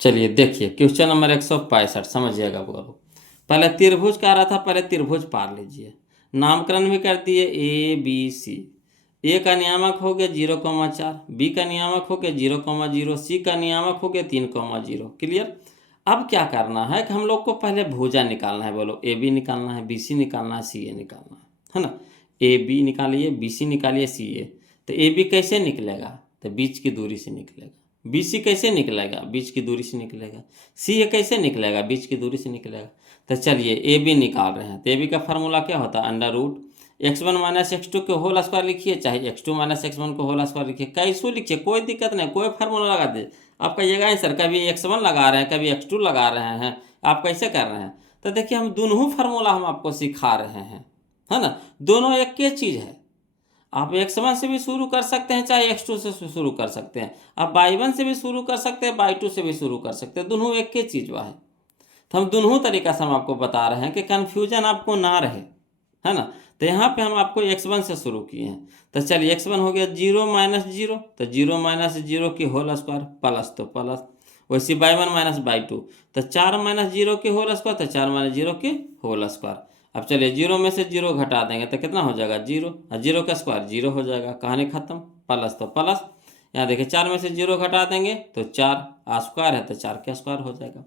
चलिए देखिए क्वेश्चन नंबर 165 समझिएगा, बोलो। पहले त्रिभुज का आ रहा था, पहले त्रिभुज पार लीजिए। नामकरण भी कर दिए ABC। ए का नियामक हो गया 0,4, बी का नियामक हो गया 0,0, सी का नियामक हो गया 3,0। क्लियर। अब क्या करना है कि हम लोग को पहले भुजा निकालना है, बोलो। AB निकालना है, BC निकालना है, CA निकालना है ना। AB निकालिए, BC निकालिए, CA। तो AB कैसे निकलेगा? तो बीच की दूरी से निकलेगा। BC कैसे निकलेगा? बीच की दूरी से निकलेगा। CA कैसे निकलेगा? बीच की दूरी से निकलेगा। तो चलिए AB निकाल रहे हैं, तो AB का फार्मूला क्या होता है? Under root x1 minus x2 के होल स्क्वायर लिखिए, चाहे x2 माइनस x1 को होल स्क्वायर लिखिए, कैसो लिखिए, कोई दिक्कत नहीं, कोई फार्मूला लगा दे। आप कहिएगा है सर कभी x1 लगा रहे हैं, कभी x2 लगा रहे हैं, आप कैसे कर रहे हैं? तो देखिए हम दोनों फार्मूला हम आपको सिखा रहे हैं, है ना। दोनों एक ही चीज़ है। आप x1 से भी शुरू कर सकते हैं, चाहे x2 से शुरू कर सकते हैं, आप y1 से भी शुरू कर सकते हैं, y2 से भी शुरू कर सकते हैं, दोनों एक ही चीज़ है। तो हम दोनों तरीका से हम आपको बता रहे हैं कि कन्फ्यूजन आपको ना रहे, है ना। तो यहाँ पे हम आपको x1 से शुरू किए हैं। तो चलिए x1 हो गया 0 माइनस 0, तो 0 माइनस 0 की होल स्क्वायर प्लस, तो प्लस। वैसे y1 माइनस y2, तो 4 माइनस 0 की होल स्क्वायर, तो 4 माइनस 0 की होल स्क्वायर। अब चलिए 0 में से 0 घटा देंगे तो कितना हो जाएगा? 0, और 0 का स्क्वायर 0 हो जाएगा, कहानी खत्म। प्लस तो प्लस, यहाँ देखिए 4 में से 0 घटा देंगे तो 4, स्क्वायर है तो 4 का स्क्वायर हो जाएगा।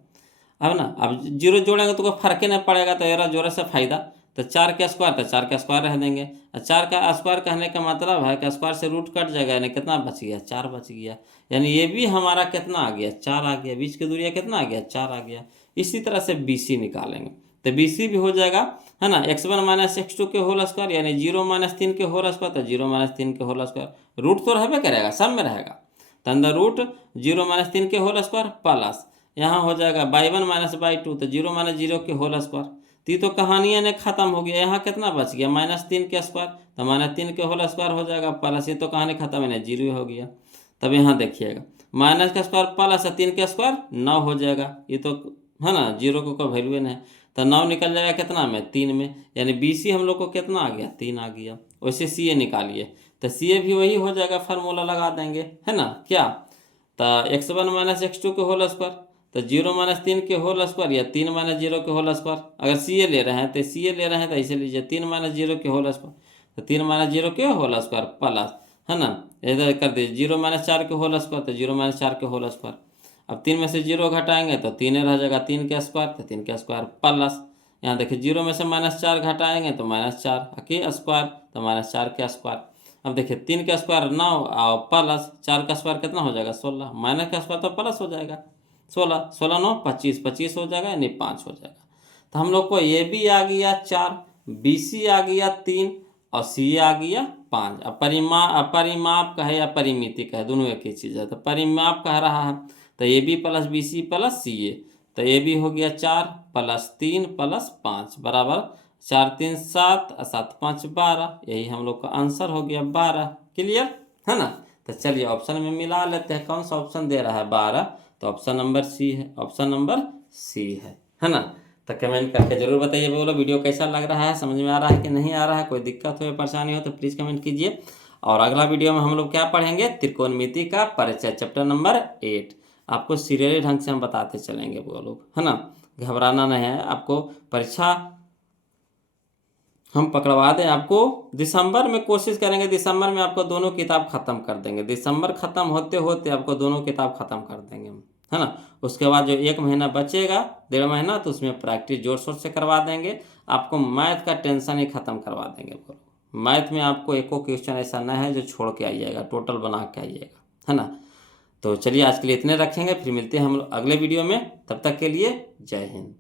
अब ना, अब 0 जोड़ेंगे तो कोई फर्क ही नहीं पड़ेगा, तो येरा जोड़े से फायदा। तो 4 का स्क्वायर, तो 4 का स्क्वायर रह देंगे। 4 का स्क्वायर कहने का मतलब है कि स्क्वायर से रूट कट जाएगा, यानी कितना बच गया? 4 बच गया। यानी ये भी हमारा कितना आ गया? 4 आ गया। बीच की दूरिया कितना आ गया? 4 आ गया। इसी तरह से BC निकालेंगे, तो BC भी हो जाएगा, है ना, x1 माइनस x2 के होल स्क्वायर, यानी 0 माइनस 3 के होल स्क्वायर, तो 0 माइनस 3 के होल स्क्वायर। रूट तो रहबे करेगा, सब में रहेगा, तो अंदर रूट 0 माइनस 3 के होल स्क्वायर प्लस, यहाँ हो जाएगा y1 माइनस y2, तो 0 माइनस 0 के होल स्क्वायर। तो कहानियाँ ने खत्म हो गया। यहाँ कितना बच गया? -3 के स्क्वायर, तो -3 के होल स्क्वायर हो जाएगा प्लस, ये तो कहानी खत्म है, 0 हो गया। तब यहाँ देखिएगा माइनस का स्क्वायर प्लस 3 के स्क्वायर 9 हो जाएगा, ये तो, है ना, 0 को कोई वैल्यू नहीं, तो 9 निकल जाएगा कितना में? 3 में, यानी BC हम लोग को कितना आ गया? 3 आ गया। वैसे CA निकालिए, तो CA भी वही हो जाएगा, फार्मूला लगा देंगे, है ना, क्या? तो x1 माइनस x2 के होल स्क्वायर, तो 0 माइनस 3 के होल स्क्वायर, या 3 माइनस 0 के होल स्क्वायर। अगर CA ले रहे हैं तो CA ले रहे हैं तो ऐसे लीजिए 3 माइनस 0 के होल स्क्वायर, तो 3 माइनस 0 के होल स्क्वायर प्लस, है ना, इधर कर दीजिए 0 माइनस 4 के होल स्क्वायर, तो 0 माइनस 4 के होल स्क्वायर। अब 3 में से 0 घटाएंगे तो 3 रह जाएगा, 3 का स्क्वायर, तो 3 का स्क्वायर प्लस, यहाँ देखिए 0 में से -4 घटाएंगे तो -4 के स्क्वायर, तो -4 के स्क्वायर। अब देखिए 3 का स्क्वायर 9 और प्लस 4 का स्क्वायर कितना हो जाएगा? 16, माइनस का स्क्वायर तो प्लस हो जाएगा, 16, 16 9 25, 25 हो जाएगा, यानी 5 हो जाएगा। तो हम लोग को ये भी आ गया 4, BC आ गया 3 और CA आ गया 5। अब परिमाप का है या परिमिति का है, दोनों एक ही चीज़ है। तो परिमाप कह रहा है तो AB plus BC plus CA, तो AB हो गया 4 प्लस 3 प्लस 5 बराबर 4 3 7 और 7 5 12, यही हम लोग का आंसर हो गया 12। क्लियर है ना। तो चलिए ऑप्शन में मिला लेते हैं, कौन सा ऑप्शन दे रहा है? 12, तो ऑप्शन नंबर C है, ऑप्शन नंबर C है ना। तो कमेंट करके जरूर बताइए, बोलो वीडियो कैसा लग रहा है, समझ में आ रहा है कि नहीं आ रहा है, कोई दिक्कत हो या परेशानी हो तो प्लीज़ कमेंट कीजिए। और अगला वीडियो में हम लोग क्या पढ़ेंगे? त्रिकोणमिति का परिचय, चैप्टर नंबर 8। आपको सीरियली ढंग से हम बताते चलेंगे वो लोग, है ना, घबराना नहीं है। आपको परीक्षा हम पकड़वा दें, आपको दिसंबर में कोशिश करेंगे, दिसंबर में आपको दोनों किताब खत्म कर देंगे, दिसंबर खत्म होते होते आपको दोनों किताब खत्म कर देंगे हम, है ना। उसके बाद जो 1 महीना बचेगा, 1.5 महीना, तो उसमें प्रैक्टिस जोर शोर से करवा देंगे। आपको मैथ का टेंशन ही खत्म करवा देंगे। बोलो मैथ में आपको एको क्वेश्चन ऐसा न है जो छोड़ के आइएगा, टोटल बना के आइएगा, है ना। तो चलिए आज के लिए इतने रखेंगे, फिर मिलते हैं हम लोग अगले वीडियो में। तब तक के लिए जय हिंद।